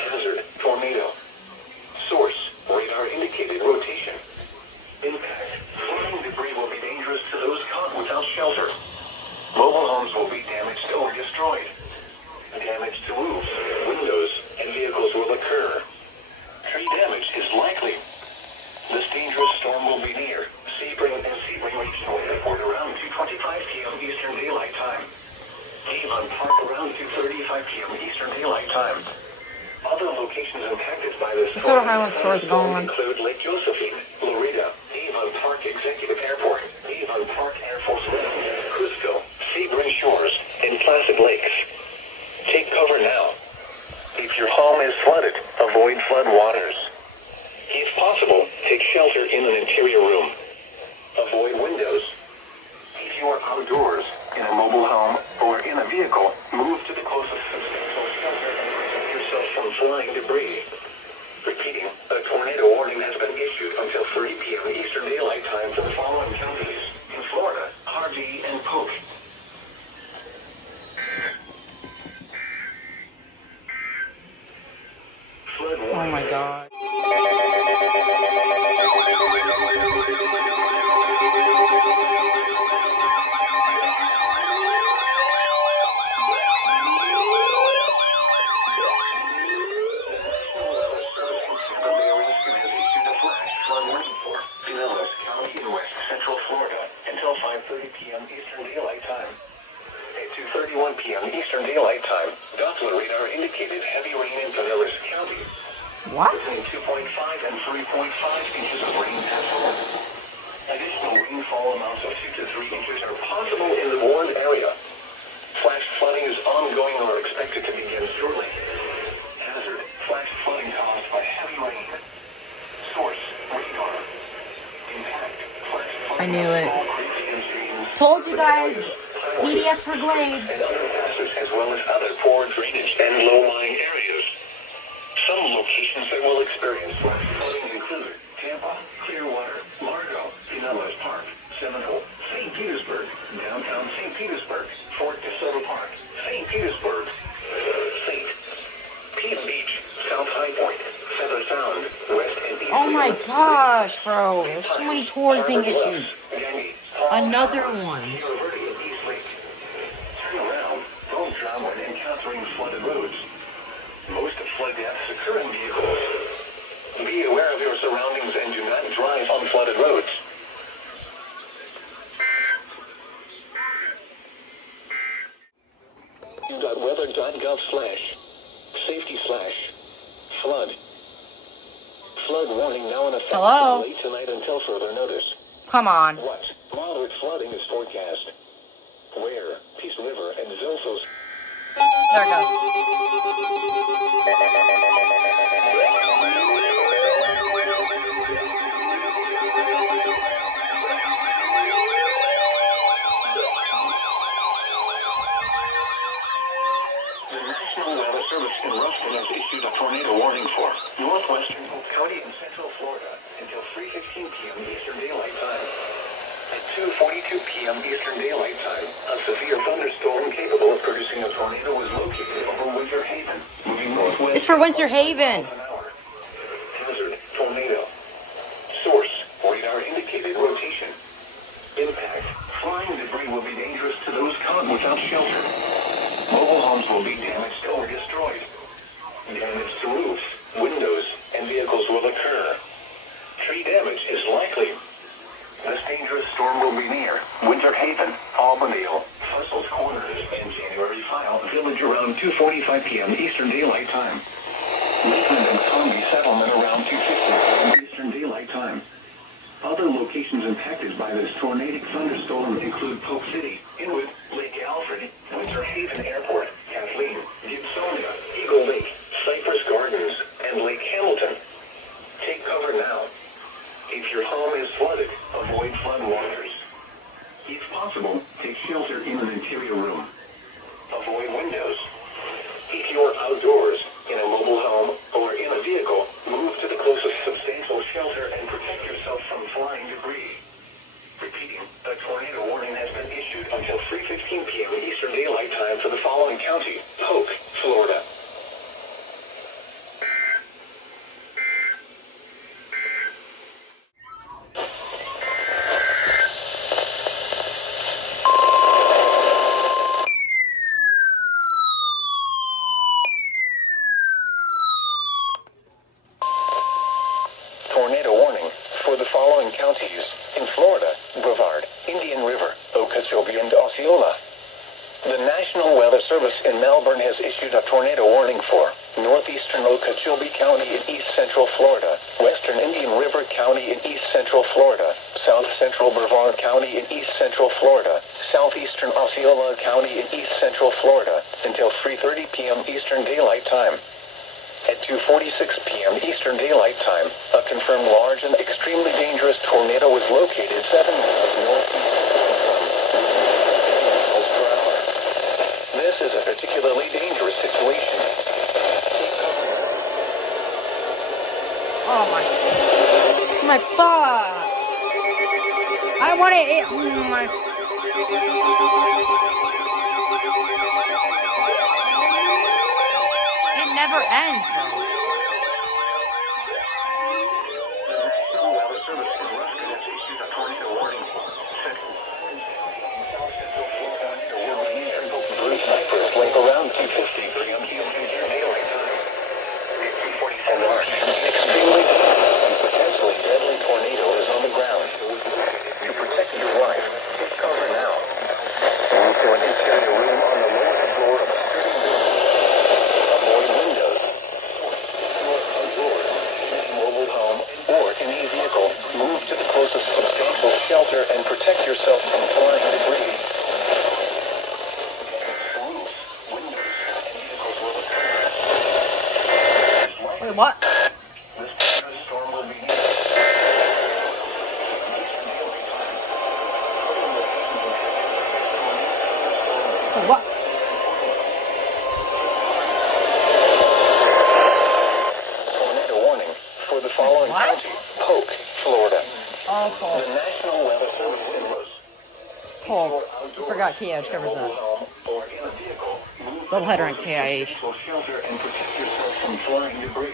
Hazard: tornado. Source: radar indicated rotation. Impact: flying debris will be dangerous to those caught without shelter. Mobile homes will be damaged or destroyed. Damage to roofs, windows, and vehicles will occur. Tree damage is likely. This dangerous storm will be near Sebring and Sebring Regional Airport around 2:25 p.m. Eastern Daylight Time. Avon Park around 2:35 p.m. Eastern Daylight Time. Other locations impacted by this DeSoto Highlands tour is going. include Lake Josephine, Florida, Avon Park Executive Airport, Avon Park Air Force One, Crisco, Sebring Shores, and Placid Lakes. Take cover now. If your home is flooded, avoid flood waters. If possible, take shelter in an interior room. Avoid windows. If you are outdoors, in a mobile home, or in a vehicle, move to the closest substantial shelter and protect yourself from flying debris. Repeating, a tornado warning has been issued until 3 p.m. Eastern Daylight Time for the following counties in Florida: Harvey and Polk. Flood Oh warning. my god. At 2:31 p.m. Eastern Daylight Time, Doppler radar indicated heavy rain in Pinellas County. What? Between 2.5 and 3.5 inches of rain possible. Additional rainfall amounts of 2 to 3 inches are possible in the warned area. Flash flooding is ongoing or expected to begin shortly. Hazard: flash flooding caused by heavy rain. Source: radar. Impact: flash flooding. I knew it. Small creeks and streams. Told you guys. PDS for Glades. And underpasses, as well as other poor drainage and low-lying areas. Some locations that will experience flash flooding include Tampa, Clearwater, Largo, Pinellas Park, Seminole, St. Petersburg, downtown St. Petersburg, Fort DeSoto Park, St. Petersburg, St. Pete Beach, South High Point, Feather Sound, West and East. Oh my gosh, bro. There's so many tours being issued. Another one. Turn around. Don't drown when encountering flooded roads. flood deaths occur in vehicles. Be aware of your surroundings and do not drive on flooded roads. Weather.gov/safety/flood. Flood warning now in effect Hello? late tonight until further notice. Come on. What? Moderate flooding is forecast. Where? Peace River and Zilfos. There it goes. The National Weather Service in Ruston has issued a tornado warning for northwestern Polk County and central Florida until 3:15 p.m. Eastern Daylight Time. At 2:42 p.m. Eastern Daylight Time, a severe thunderstorm capable of producing a tornado was located over Winter Haven, moving northwest. It's for Winter Haven. Hazard, tornado. Source, radar indicated rotation. Impact, flying debris will be dangerous to those caught without shelter. Mobile homes will be damaged or destroyed. Damage to roofs, windows, and vehicles will occur. Tree damage is likely. This dangerous storm will be near Winter Haven, Albanyville, Fussel's Corners, and January File Village around 2:45 p.m. Eastern Daylight Time. Lakeland and Zombie Settlement around 2:50 p.m. Eastern Daylight Time. Other locations impacted by this tornadic thunderstorm include Polk City, Inwood, Lake Alfred, Winter Haven Airport, Kathleen, Gibsonia, Eagle Lake, Cypress Gardens, and Lake Hamilton. Take cover now. If your home is flooded, avoid flood waters. If possible, take shelter in an interior room. Avoid windows. If you're outdoors, in a mobile home, or in a vehicle, move to the closest substantial shelter and protect yourself from flying debris. Repeating, a tornado warning has been issued until 3:15 p.m. Eastern Daylight Time for the following county: Polk, Florida. Tornado warning for the following counties in Florida: Brevard, Indian River, Okeechobee, and Osceola. The National Weather Service in Melbourne has issued a tornado warning for northeastern Okeechobee County in east central Florida, western Indian River County in east central Florida, south central Brevard County in east central Florida, southeastern Osceola County in east central Florida until 3:30 p.m. Eastern Daylight Time. At 2:46 p.m. Eastern Daylight Time, a confirmed large and extremely dangerous tornado was located 7 miles northeast of miles per hour. This is a particularly dangerous situation. Oh my fuck. I want to eat my. It never ends though. The National Weather Service in Ruston has issued a tornado warning for central South Central Florida will be near Blue Cypress Lake around 2:50 p.m. Eastern Daylight Time. And an extremely and potentially deadly tornado is on the ground. To protect your life, take cover now. Move to an interior room on the lowest floor of a sturdy building. Avoid windows. Or outdoors, in a mobile home, or in a vehicle. Move to the closest substantial shelter and protect yourself from flying debris. Roofs, windows, and vehicles will occur. Wait, what? This dangerous storm will be near. Wait, what? Tornado warning for the following What? counties: Polk, Florida. Oh, Paul. The National Weather Service in Rose. Paul. I forgot KIH covers that. Doubleheader on KIH. Shelter and protect yourself from flying debris.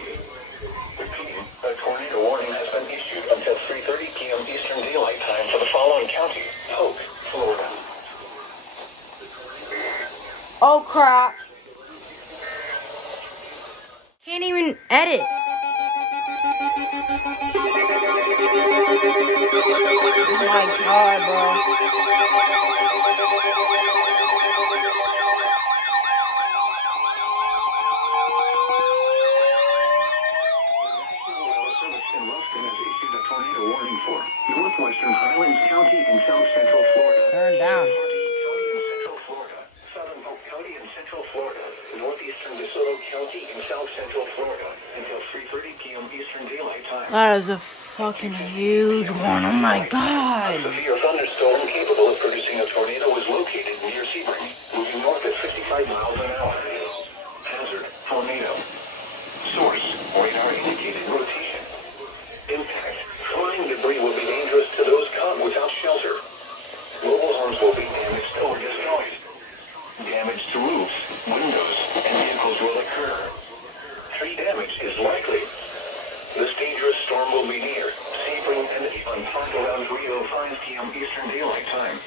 Repeating, a tornado warning has been issued until 3:30 p.m. Eastern Daylight Time for the following county: Polk, Florida. Oh crap. Can't get it. Oh my god, bro. Warning for northwestern Highlands County in south central Florida. Turn down. County in central Florida. Southern Polk County in central Florida. Northeastern DeSoto County in south central Florida until 3:30 p.m. Eastern Daylight Time. That is a fucking huge one. Oh my god. A severe thunderstorm capable of producing a tornado is located near Sebring, moving north at 55 miles an hour. Hazard: tornado. Source: radar indicated rotation. Impact: flying debris will be dangerous to those caught without shelter. Mobile homes will be damaged or destroyed. Damage to roofs, windows, and vehicles will occur. Tree damage is likely. This dangerous storm will be near Sebring and on Park around 3:05 p.m. Eastern Daylight Time.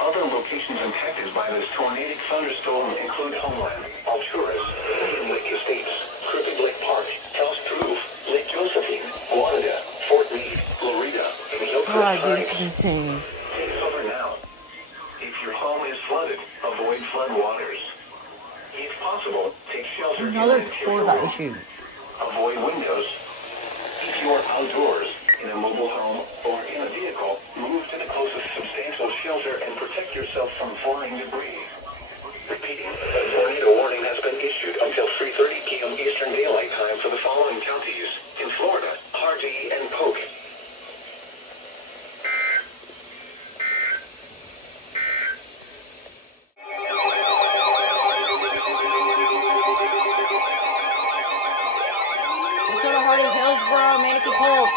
Other locations impacted by this tornadic thunderstorm include Homeland, Alturas, Indian Lake Estates, Crooked Lake Park, House Proof, Lake Josephine, Wanda, Fort Meade, Florida, and Hillcrest God, dude, Heights. this is insane. Take cover now. If your home is flooded, avoid flood waters. If possible, take shelter Another in an interior tour got room. issued. Avoid windows. If you are outdoors, in a mobile home, or in a vehicle, move to the closest substantial shelter and protect yourself from flying debris. Repeating, a tornado warning has been issued until 3:30 p.m. Eastern Daylight Time for the following counties in Florida: Hardee and Polk. DeSoto, Hardy, Hillsborough, Manatee, Polk.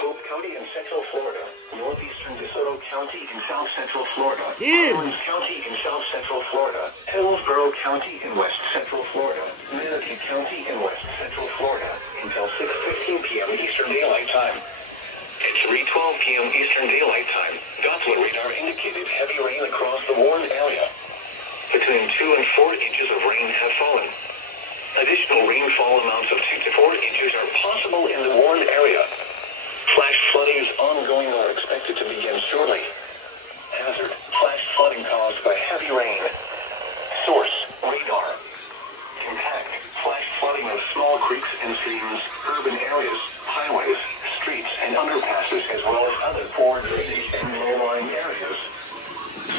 Polk County in central Florida, northeastern DeSoto County in south central Florida, Dude. Highlands County in south central Florida, Hillsborough County in west central Florida, Manatee County in west central Florida until 6:15 p.m. Eastern Daylight Time. At 3:12 p.m. Eastern Daylight Time, Doppler radar indicated heavy rain across the warned area. Between 2 and 4 inches of rain have fallen. Additional rainfall amounts of 2 to 4 inches are possible in the warned area. Flash flooding is ongoing or expected to begin shortly. Hazard: flash flooding caused by heavy rain. Source: radar. Impact: flash flooding of small creeks and streams, urban areas, highways, streets, and underpasses, as well as other poor drainage and low-lying areas.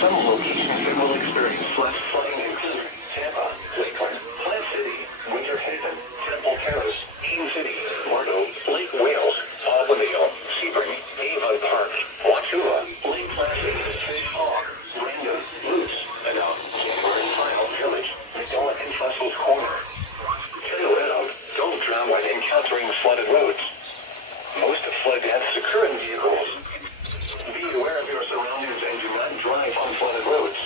Some locations that will experience flash flooding include Tampa, Lakeland, Plant City, Winter Haven, Temple Terrace, King City, Mardo, Lake Wales, Albany, Sebring, Avon Park, Wachula, Lake Placid, Fish Hawk, Brandon, Moose, Enough, January Final Village, McDonald and Fossil's Corner. Stay around. Don't drown when encountering flooded roads. Most of flood deaths occur in vehicles. Be aware of your surroundings and do not drive on flooded roads.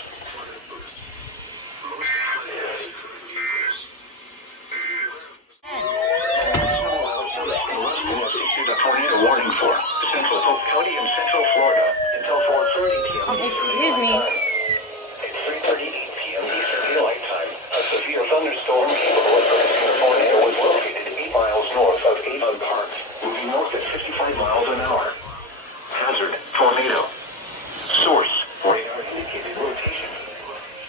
Issued a tornado warning for central Polk County in central Florida until 4:30 p.m. Excuse me. At 3:38 p.m. Eastern Daylight Time, a severe thunderstorm capable of producing a tornado was located 8 miles north of Avon Park, moving north at 55 miles an hour. Hazard: tornado. Source: radar indicated rotation.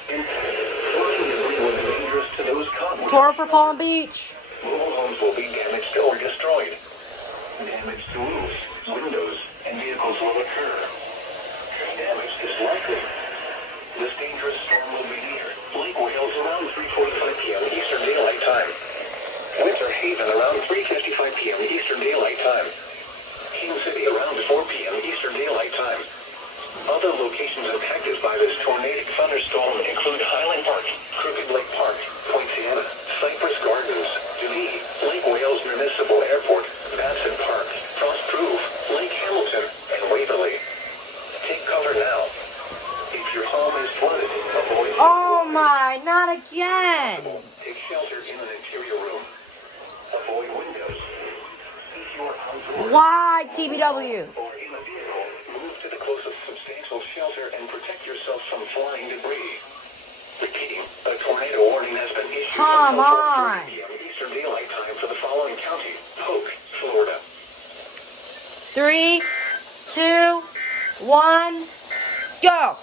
Flying debris will be dangerous to those caught. Tour for Palm Beach. Mobile homes will be damaged or destroyed. Damage to roofs, windows, and vehicles will occur. Damage is likely. This dangerous storm will be near Lake Wales around 3:45 p.m. Eastern Daylight Time. Winter Haven around 3:55 p.m. Eastern Daylight Time. King City around 4 p.m. Eastern Daylight Time. Other locations impacted by this tornadic thunderstorm include Highland Park, Crooked Lake Park, Point Siena, Cypress Gardens, Dundee, Lake Wales Municipal Airport, Batson Park, Frost Proof, Lake Hamilton, and Waverly. Take cover now. If your home is flooded, avoid... Oh my, not again. Take shelter in an interior room. Avoid windows. If you are outdoors... Why, TBW? Or in a vehicle, move to the closest will shelter and protect yourself from flying debris. Repeating, a tornado warning has been issued Come until on. 4:30 p.m. Eastern Daylight Time for the following counties: Polk, Florida. 3, 2, 1, go!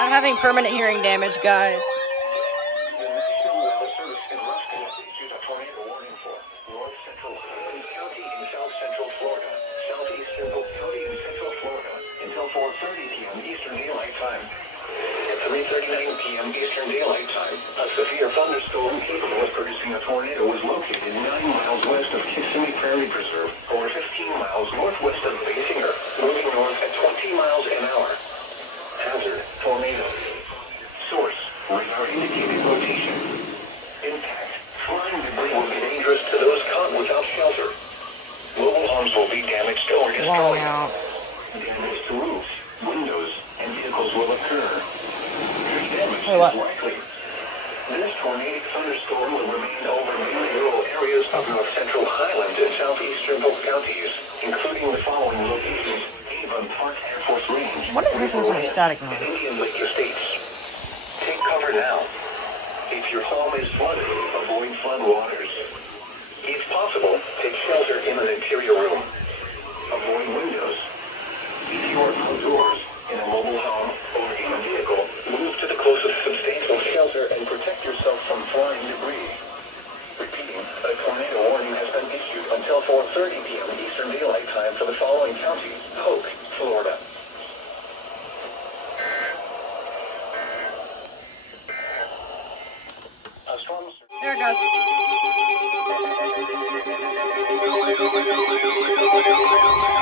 I'm having permanent hearing damage, guys. The National Weather Service in Ruskin issued a tornado warning for north central Highlands County in south central Florida, southeastern Polk County in central Florida until 4:30 p.m. Eastern Daylight Time. At 3:39 p.m. Eastern Daylight Time, a severe thunderstorm capable of producing a tornado was located 9 miles west of Kissimmee Prairie Preserve, or 15 miles northwest of Basinger, moving north at 20 miles an hour. Hazard, tornado. Source, radar indicated rotation. Impact, flying debris will be dangerous to those caught without shelter. Mobile homes will be damaged or destroyed. Wow. Damage to roofs, windows, and vehicles will occur. Tree damage Hey, what? is likely. This tornadic thunderstorm will remain over mainly rural areas of north central Highland and southeastern Polk counties, including the following locations: Avon Park Air Force Range. What is making so much static noise? Indian Lake Estates. Take cover now. If your home is flooded, avoid flood waters. If possible, take shelter in an interior room. Avoid windows. If you are outdoors, in a mobile home, or in a vehicle, move to the closest substantial shelter and protect yourself from flying debris. Repeating, a tornado warning has been issued until 4:30 p.m. Eastern Daylight Time for the following counties: Polk, Florida. There it goes.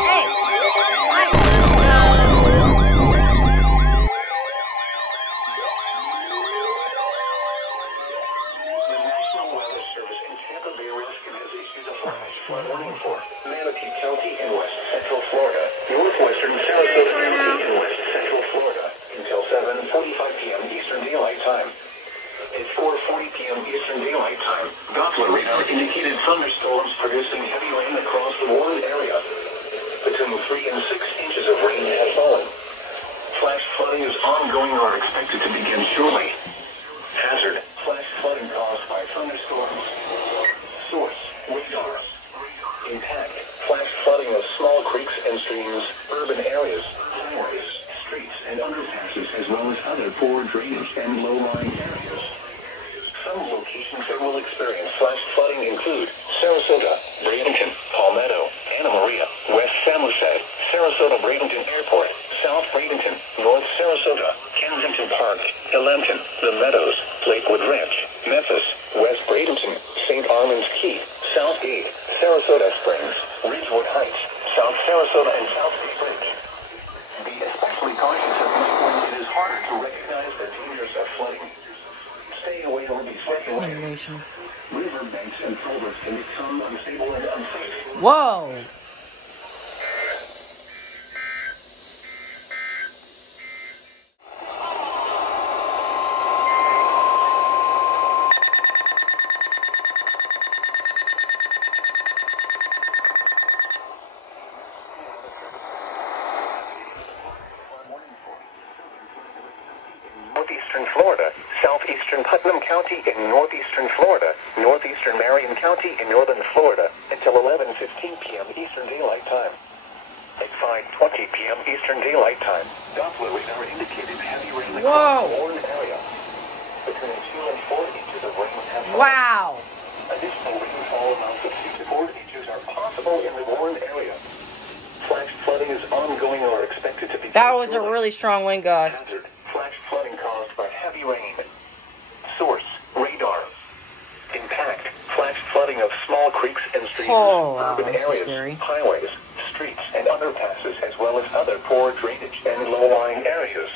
Hey! The National Weather Service in Tampa Area has issued a flash flood warning for Manatee County in west central Florida, northwestern Serious Sarasota right now? County in west central Florida until 7:45 p.m. Eastern Daylight Time. At 4:40 p.m. Eastern Daylight Time, Doppler radar indicated thunderstorms producing heavy rain across the warned area. Between 3 and 6 inches of rain has fallen. Flash flooding is ongoing or expected to begin shortly. Hazard, flash flooding caused by thunderstorms. Source, radar. Impact, flash flooding of small creeks and streams, urban areas, highways, streets, and underpasses, as well as other poor drainage and low-lying areas. Some locations that will experience flash flooding include Sarasota, Bradenton, Palmetto, Anna Maria, West San Lucie, Sarasota Bradenton Airport, South Bradenton, North Sarasota, Kensington Park, Elenton, The Meadows, Lakewood Ranch, Memphis, West Bradenton, St. Armand's Key, Southgate, Sarasota Springs, Ridgewood Heights, South Sarasota, and Southgate Bridge. Be especially cautious at this point. It is harder to recognize the dangers of flooding. Stay away or be swept away. Animation. River banks and culverts can become unstable and unsafe. Whoa! Northeastern Florida, southeastern Putnam County in northeastern Florida, northeastern Marion County in northern Florida until 11:15 p.m. Eastern Daylight Time. At 5:20 p.m. Eastern Daylight Time, Doppler radar indicated heavy rain across the warned area. Between 2 and 4 inches of rain have fallen. Wow! Additional rainfall amounts of 2 to 4 inches are possible in the warned area. Flash flooding is ongoing or expected to be. That was a really strong wind gust. Hazard, flash flooding caused by heavy rain. Source, radar. Impact, flash flooding of small creeks and streams, Oh, wow, urban this is areas, scary. highways, streets, and underpasses, as well as other poor drainage and low-lying areas.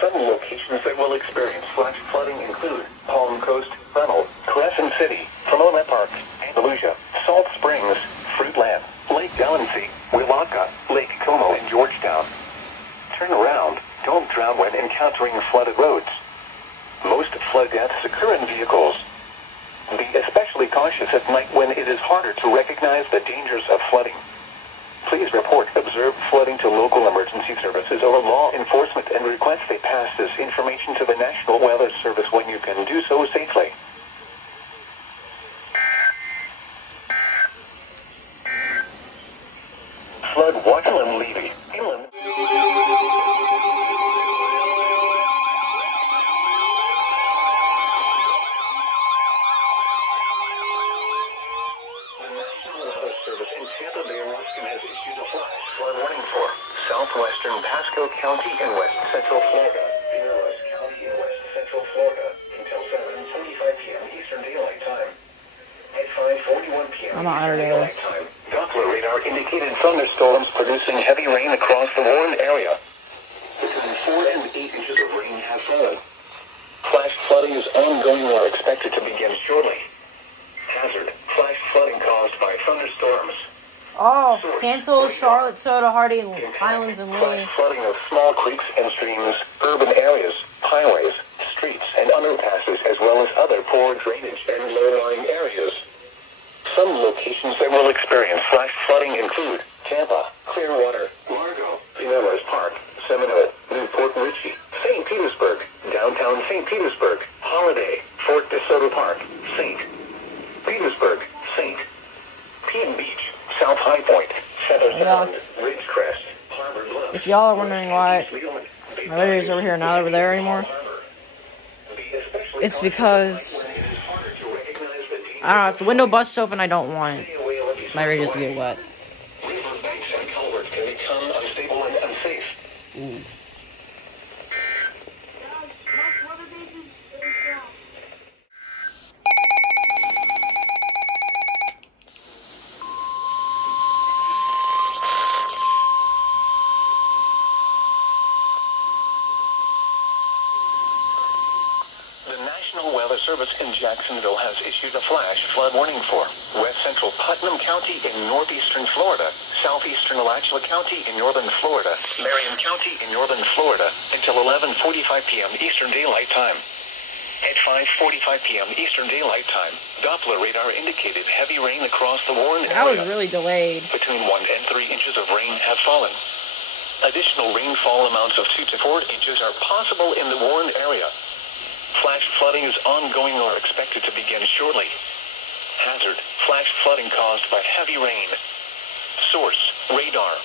Some locations that will experience flash flooding include Palm Coast, Funnel, Crescent City, Pomona Park, Andalusia, Salt Springs, Fruitland, Lake Delancey, Willacca, Lake Como, and Georgetown. Turn around. Don't drown when encountering encountering flooded roads. Most flood deaths occur in vehicles. Be especially cautious at night when it is harder to recognize the dangers of flooding. Please report observed flooding to local emergency services or law enforcement and request they pass this information to the National Weather Service when you can do so safely. Flood watch and Levy. Inland. The National Weather Service in Tampa Area has issued a flash flood warning for southwestern Pasco County and west central Florida, Pinellas County and west central Florida until 7:45 p.m. Eastern Daylight Time. At 5:41 p.m. I'm not Eastern under Daylight this. Time, Doppler radar indicated thunderstorms producing heavy rain across the warned area. Between 4 and 8 inches of rain have fallen. Flash flooding is ongoing or expected to begin shortly. Hazard: flash flooding caused by thunderstorms. Oh, cancel Charlotte, Soda, Hardy, Highlands, and Lee. Flash flooding of small creeks and streams, urban areas, highways, streets, and underpasses, as well as other poor drainage and low-lying areas. Some locations that will experience flash flooding include Tampa, Clearwater, Largo, Pinellas Park, Seminole, Newport Richey, St. Petersburg, downtown St. Petersburg, Holiday, Fort DeSoto Park, St. Petersburg, St. Pete Beach, South High Point, Feather Sound, Ridgecrest, Harbor Bluff. If y'all are wondering why my video's over here, not over there anymore, it's because, I don't know, if the window busts open, I don't want my radios to get wet. River banks and culverts can become unstable and unsafe. Ooh. The National Weather Service in Jacksonville has issued a flash flood warning for west central Putnam County in northeastern Florida, southeastern Alachua County in northern Florida, Marion County in northern Florida until 11:45 p.m. Eastern Daylight Time. At 5:45 p.m. Eastern Daylight Time, Doppler radar indicated heavy rain across the warned That was area. really delayed. Between 1 and 3 inches of rain have fallen. Additional rainfall amounts of 2 to 4 inches are possible in the warned area. Flash flooding is ongoing or expected to begin shortly. Hazard: flash flooding caused by heavy rain. Source: radar.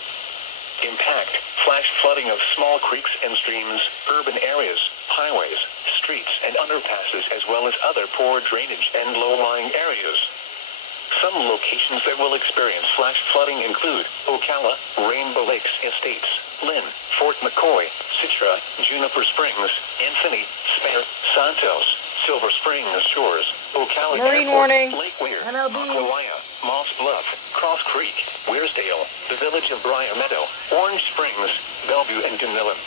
Impact: flash flooding of small creeks and streams, urban areas, highways, streets, and underpasses, as well as other poor drainage and low-lying areas. Some locations that will experience flash flooding include Ocala, Rainbow Lakes Estates, Lynn, Fort McCoy, Citra, Juniper Springs, Anthony, Spare, Santos, Silver Springs Shores, Ocala Marine Airport, warning. Lake Weir, MLB. Aquilaya, Moss Bluff, Cross Creek, Weirsdale, the village of Briar Meadow, Orange Springs, Bellevue, and Dunillan.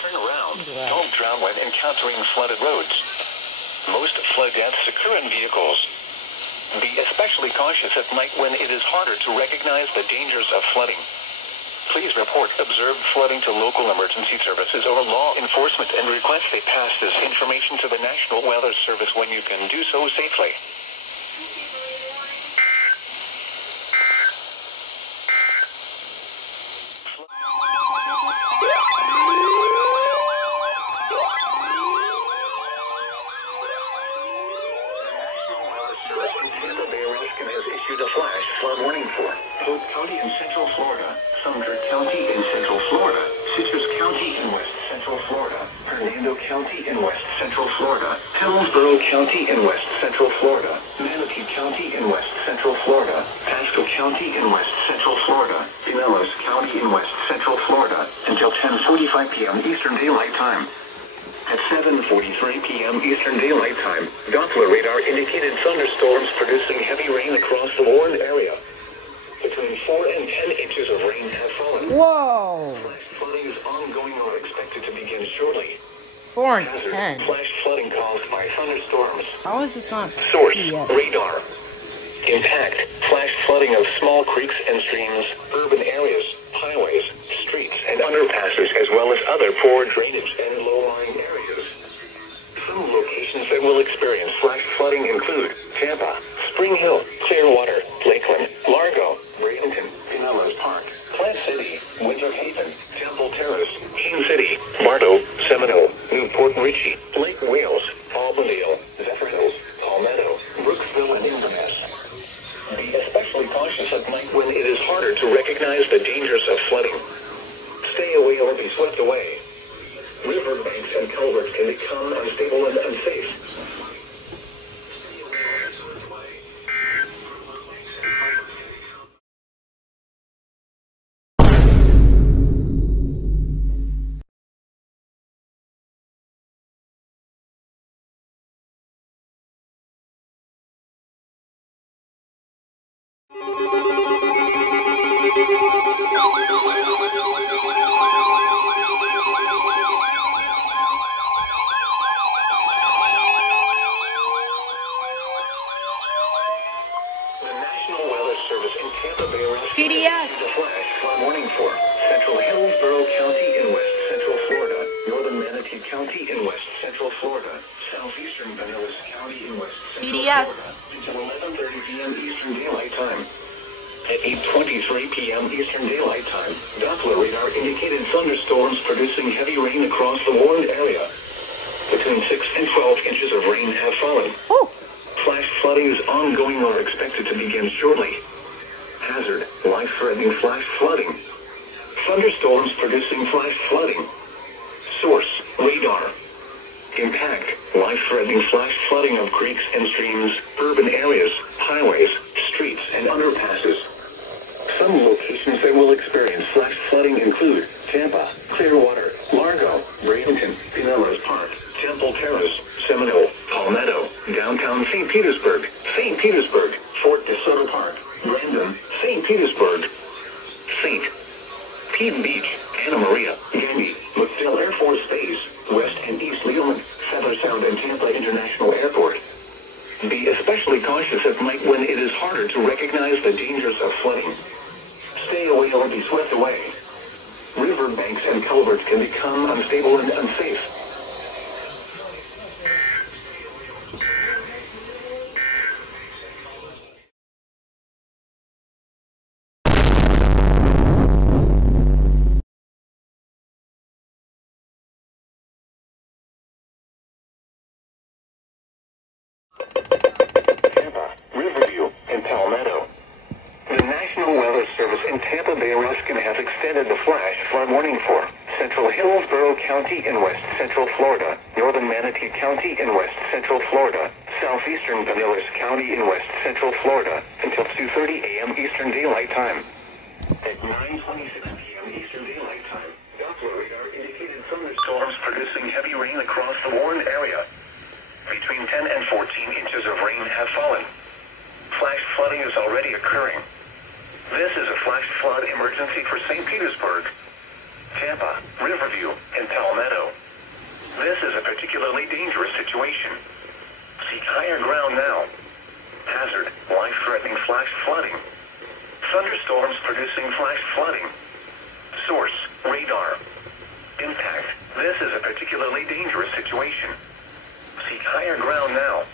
Turn around. Don't drown when encountering flooded roads. Most flood deaths occur in vehicles. Be especially cautious at night when it is harder to recognize the dangers of flooding. Please report observed flooding to local emergency services or law enforcement and request they pass this information to the National Weather Service when you can do so safely. Tampa Area has issued a flash flood warning for Hope County in central Florida, Sumter County in central Florida, Citrus County in west central Florida, Hernando County in west central Florida, Hillsborough County in west central Florida, Manatee County in west central Florida, Pasco County in west central Florida, Pinellas County in west central Florida until 10:45 p.m. Eastern Daylight Time. At 7:43 p.m. Eastern Daylight Time, Doppler radar indicated thunderstorms producing heavy rain across the warned area. Between 4 and 10 inches of rain have fallen. Whoa! Flash flooding is ongoing or expected to begin shortly. 4 and Hazard: 10. flash flooding caused by thunderstorms. How is this on? Source: Yes. radar. Impact: flash flooding of small creeks and streams, urban areas, highways, streets, and underpasses, as well as other poor drainage and low-lying areas. Some locations that will experience flash flooding include Tampa, Spring Hill, Clearwater, Lakeland, Largo, Bradenton, Pinellas Park, Plant City, Winter Haven, Temple Terrace, Keene City, Bartow, Seminole, Newport Richey, Lake Wales, Albandale, Zephyr Hills, Palmetto, Brooksville, and Inverness. Be especially cautious at night when it is harder to recognize the dangers of flooding. Stay away or be swept away. River banks and culverts can become unstable and unsafe. PDS. Flash flood warning for Central Hillsborough County in West Central Florida, Northern Manatee County in West Central Florida, Southeastern Pinellas County in West Central PDS. Florida, until 11:30 p.m. Eastern Daylight Time. At 8:23 p.m. Eastern Daylight Time, Doppler radar indicated thunderstorms producing heavy rain across the warned area. Between 6 and 12 inches of rain have fallen. Ooh. Flash flooding is ongoing or expected to begin shortly. Hazard, life-threatening flash flooding. Thunderstorms producing flash flooding. Source, radar. Impact, life-threatening flash flooding of creeks and streams, urban areas, highways, streets, and underpasses. Some locations that will experience flash flooding include Tampa, Clearwater, Largo, Bradenton, Pinellas Park, Temple Terrace, Seminole, Palmetto, downtown St. Petersburg, Fort DeSoto Park, Brandon, St. Petersburg, St. Pete Beach, Anna Maria, Gandy, McDill Air Force Base, West and East Leland, Feather Sound, and Tampa International Airport. Be especially cautious at night when it is harder to recognize the dangers of flooding. Stay away or be swept away. River banks and culverts can become unstable and unsafe. Tampa, Riverview, and Palmetto. The National Weather Service in Tampa Bay has extended the flash flood warning for Central Hillsborough County in West Central Florida, Northern Manatee County in West Central Florida, Southeastern Pinellas County in West Central Florida, until 2:30 a.m. Eastern Daylight Time. At 9:26 p.m. Eastern Daylight Time, Doppler radar indicated thunderstorms producing heavy rain across the warned area. Between 10 and 14 inches of rain have fallen. Flash flooding is already occurring. This is a flash flood emergency for St. Petersburg, Tampa, Riverview, and Palmetto. This is a particularly dangerous situation. Seek higher ground now. Hazard, life-threatening flash flooding. Thunderstorms producing flash flooding. Source, radar. Impact, this is a particularly dangerous situation. Seek higher ground now.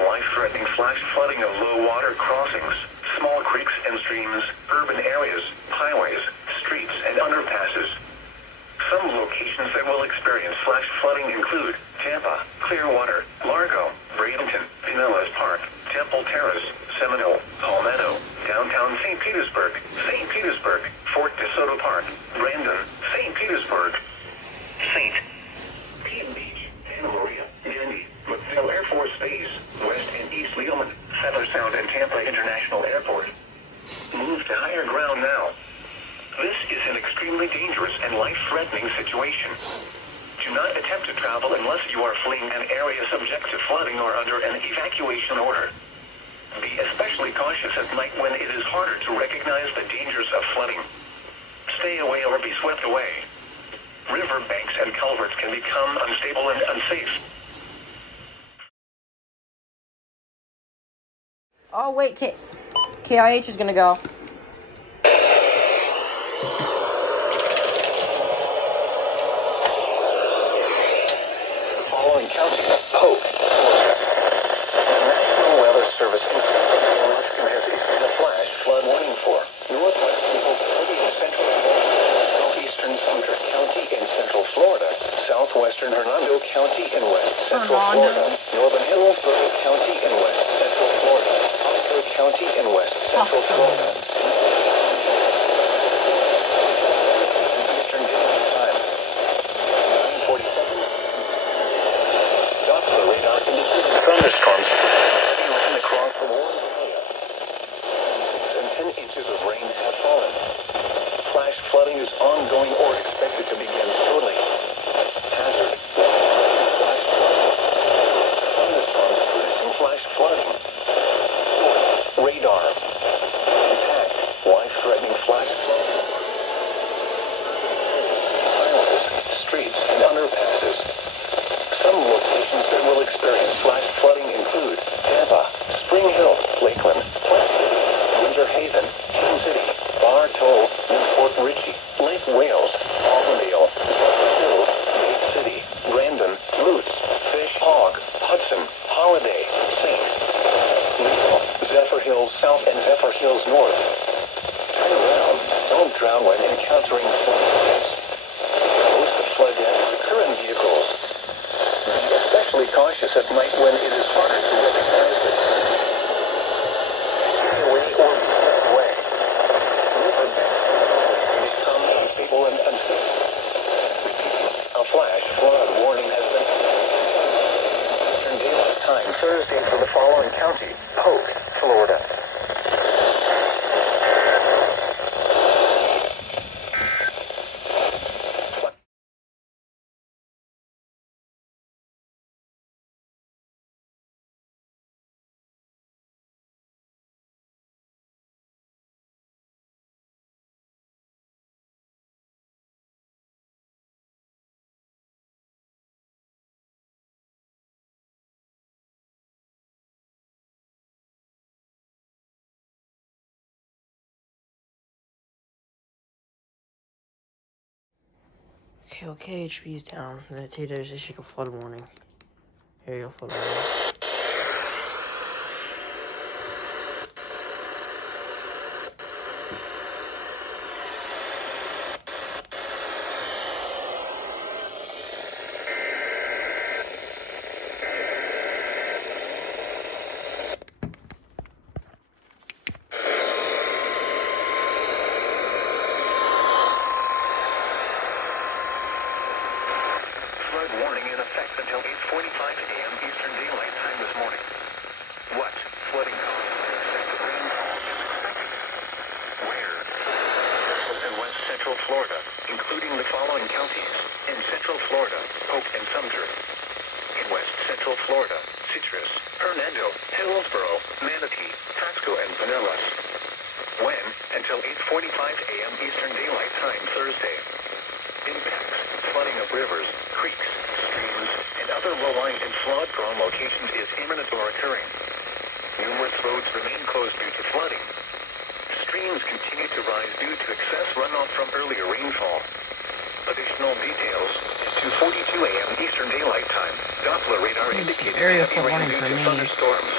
Life-threatening flash flooding of low water crossings, small creeks and streams, urban areas, highways, streets, and underpasses. Some locations that will experience flash flooding include Tampa, Clearwater, Largo, Bradenton, Pinellas Park, Temple Terrace, Seminole, Palmetto, downtown St. Petersburg, Fort DeSoto Park, Brandon, St. Petersburg, St. Pete Beach, Anna Maria, Gandy, McDill Air Force Base, West and East Leland, Feather Sound, and Tampa International Airport. Move to higher ground now. This is an extremely dangerous and life-threatening situation. Do not attempt to travel unless you are fleeing an area subject to flooding or under an evacuation order. Be especially cautious at night when it is harder to recognize the dangers of flooding. Stay away or be swept away. River banks and culverts can become unstable and unsafe. Oh, wait, KIH is gonna go. Hills south and Zephyr Hills north. Turn around. Don't drown when encountering floods. Most flood deaths occur in vehicles. Be especially cautious at night when it is harder to recognize it. Stay away or be swept away. Riverbanks can become unstable and unsafe. A flash flood warning has been Eastern Daylight Time Thursday for the following county: Polk, Florida. Okay, HP's down. The Taters issued a flood warning. Here you go, flood warning. Flood warning in effect until 8:45 a.m. Eastern Daylight Time this morning. What flooding caused excessive rainfall is expected? Where? In West Central Florida, including the following counties: in Central Florida, Polk and Sumter. In West Central Florida, Citrus, Hernando, Hillsborough, Manatee, Pasco, and Pinellas. When? Until 8:45 a.m. Eastern Daylight Time Thursday. Impacts: flooding of rivers, creeks, streams, and other low-lying and flood-prone locations is imminent or occurring. Numerous roads remain closed due to flooding. Streams continue to rise due to excess runoff from earlier rainfall. Additional details: 2:42 a.m. Eastern Daylight Time. Doppler radar This is indicated area heavy flood rain warning due for to me. thunderstorms.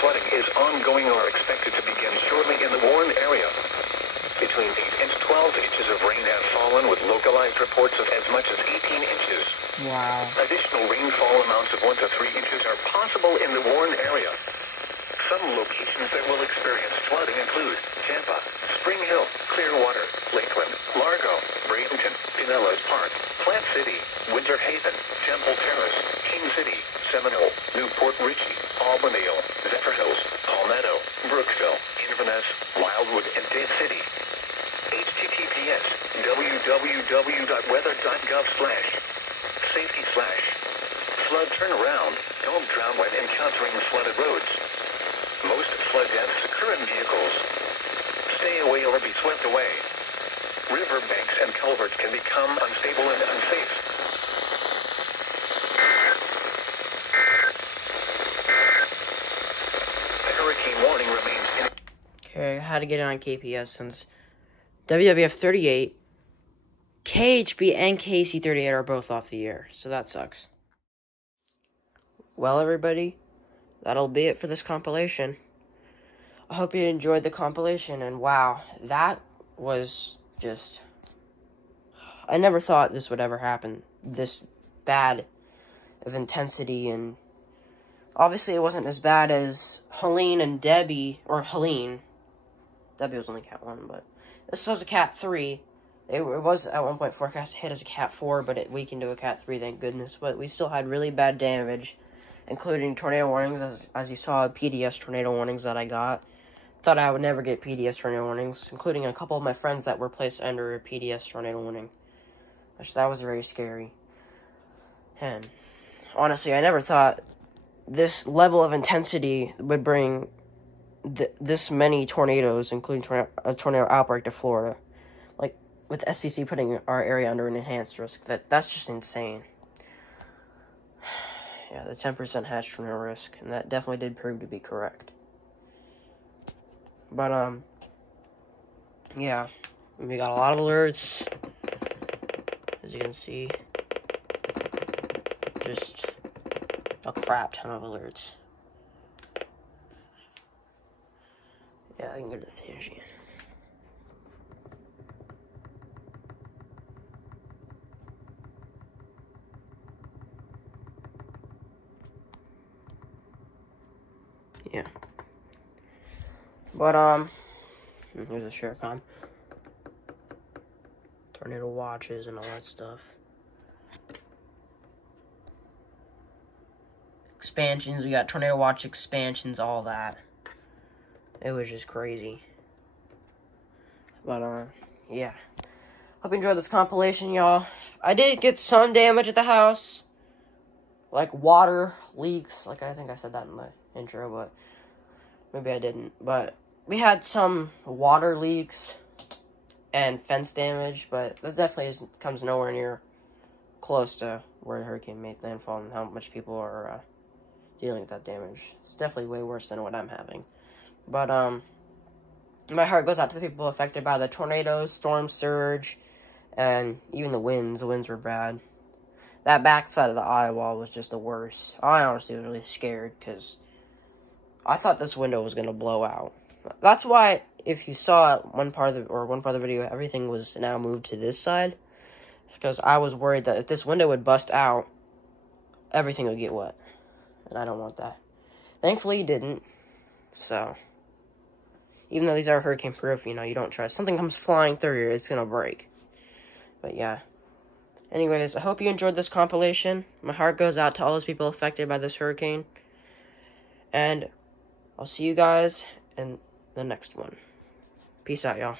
Flooding is ongoing or expected to begin shortly in the warned area. Between 8 and 12 inches of rain have fallen, with localized reports of as much as 18 inches. Wow. Additional rainfall amounts of 1 to 3 inches are possible in the warned area. Some locations that will experience flooding include Tampa, Spring Hill, Clearwater, Lakeland, Largo, Bradenton, Pinellas Park, Plant City, Winter Haven, Temple Terrace, King City, Seminole, Newport Richey, Albandale, Zephyr Hills, Palmetto, Brooksville, Inverness, Wildwood, and Dade City. https www.weather.gov/safety/flood turnaround. Don't drown when encountering flooded roads. Most flood deaths occur in vehicles. Stay away or be swept away. River banks and culverts can become unstable and unsafe. The hurricane warning remains in. Okay, I had to get it on KPS since WWF 38, KHB, and KC 38 are both off the air, so that sucks. Well, everybody, that'll be it for this compilation. I hope you enjoyed the compilation, and wow, that was just... I never thought this would ever happen, this bad of intensity, and obviously it wasn't as bad as Helene and Debbie, or Helene. Debbie was only Cat 1, but this was a Cat 3. It was at one point forecast to hit as a Cat 4, but it weakened to a Cat 3, thank goodness. But we still had really bad damage, including tornado warnings, as you saw, PDS tornado warnings that I got. Thought I would never get PDS tornado warnings, including a couple of my friends that were placed under a PDS tornado warning. Which, that was very scary. And honestly, I never thought this level of intensity would bring this many tornadoes, including a tornado outbreak to Florida. Like, with SPC putting our area under an enhanced risk, that's just insane. Yeah, the 10% has tornado risk, and that definitely did prove to be correct. But, yeah, we got a lot of alerts, as you can see. Just a crap ton of alerts. Yeah, I can get this hinge again. Yeah. But, here's a share con. Tornado watches and all that stuff. Expansions, we got tornado watch expansions, all that. It was just crazy. But, yeah. Hope you enjoyed this compilation, y'all. I did get some damage at the house. Like water leaks. Like, I think I said that in the intro, but maybe I didn't. But we had some water leaks and fence damage, but that definitely comes nowhere near close to where the hurricane made landfall and how much people are dealing with that damage. It's definitely way worse than what I'm having. But, my heart goes out to the people affected by the tornadoes, storm surge, and even the winds. The winds were bad. That backside of the eye wall was just the worst. I honestly was really scared because I thought this window was going to blow out. That's why, if you saw one part of the video, everything was now moved to this side. Because I was worried that if this window would bust out, everything would get wet. And I don't want that. Thankfully, it didn't. So, even though these are hurricane-proof, you know, you don't trust. Something comes flying through here, it's going to break. But, yeah. Anyways, I hope you enjoyed this compilation. My heart goes out to all those people affected by this hurricane. And I'll see you guys in the next one. Peace out, y'all.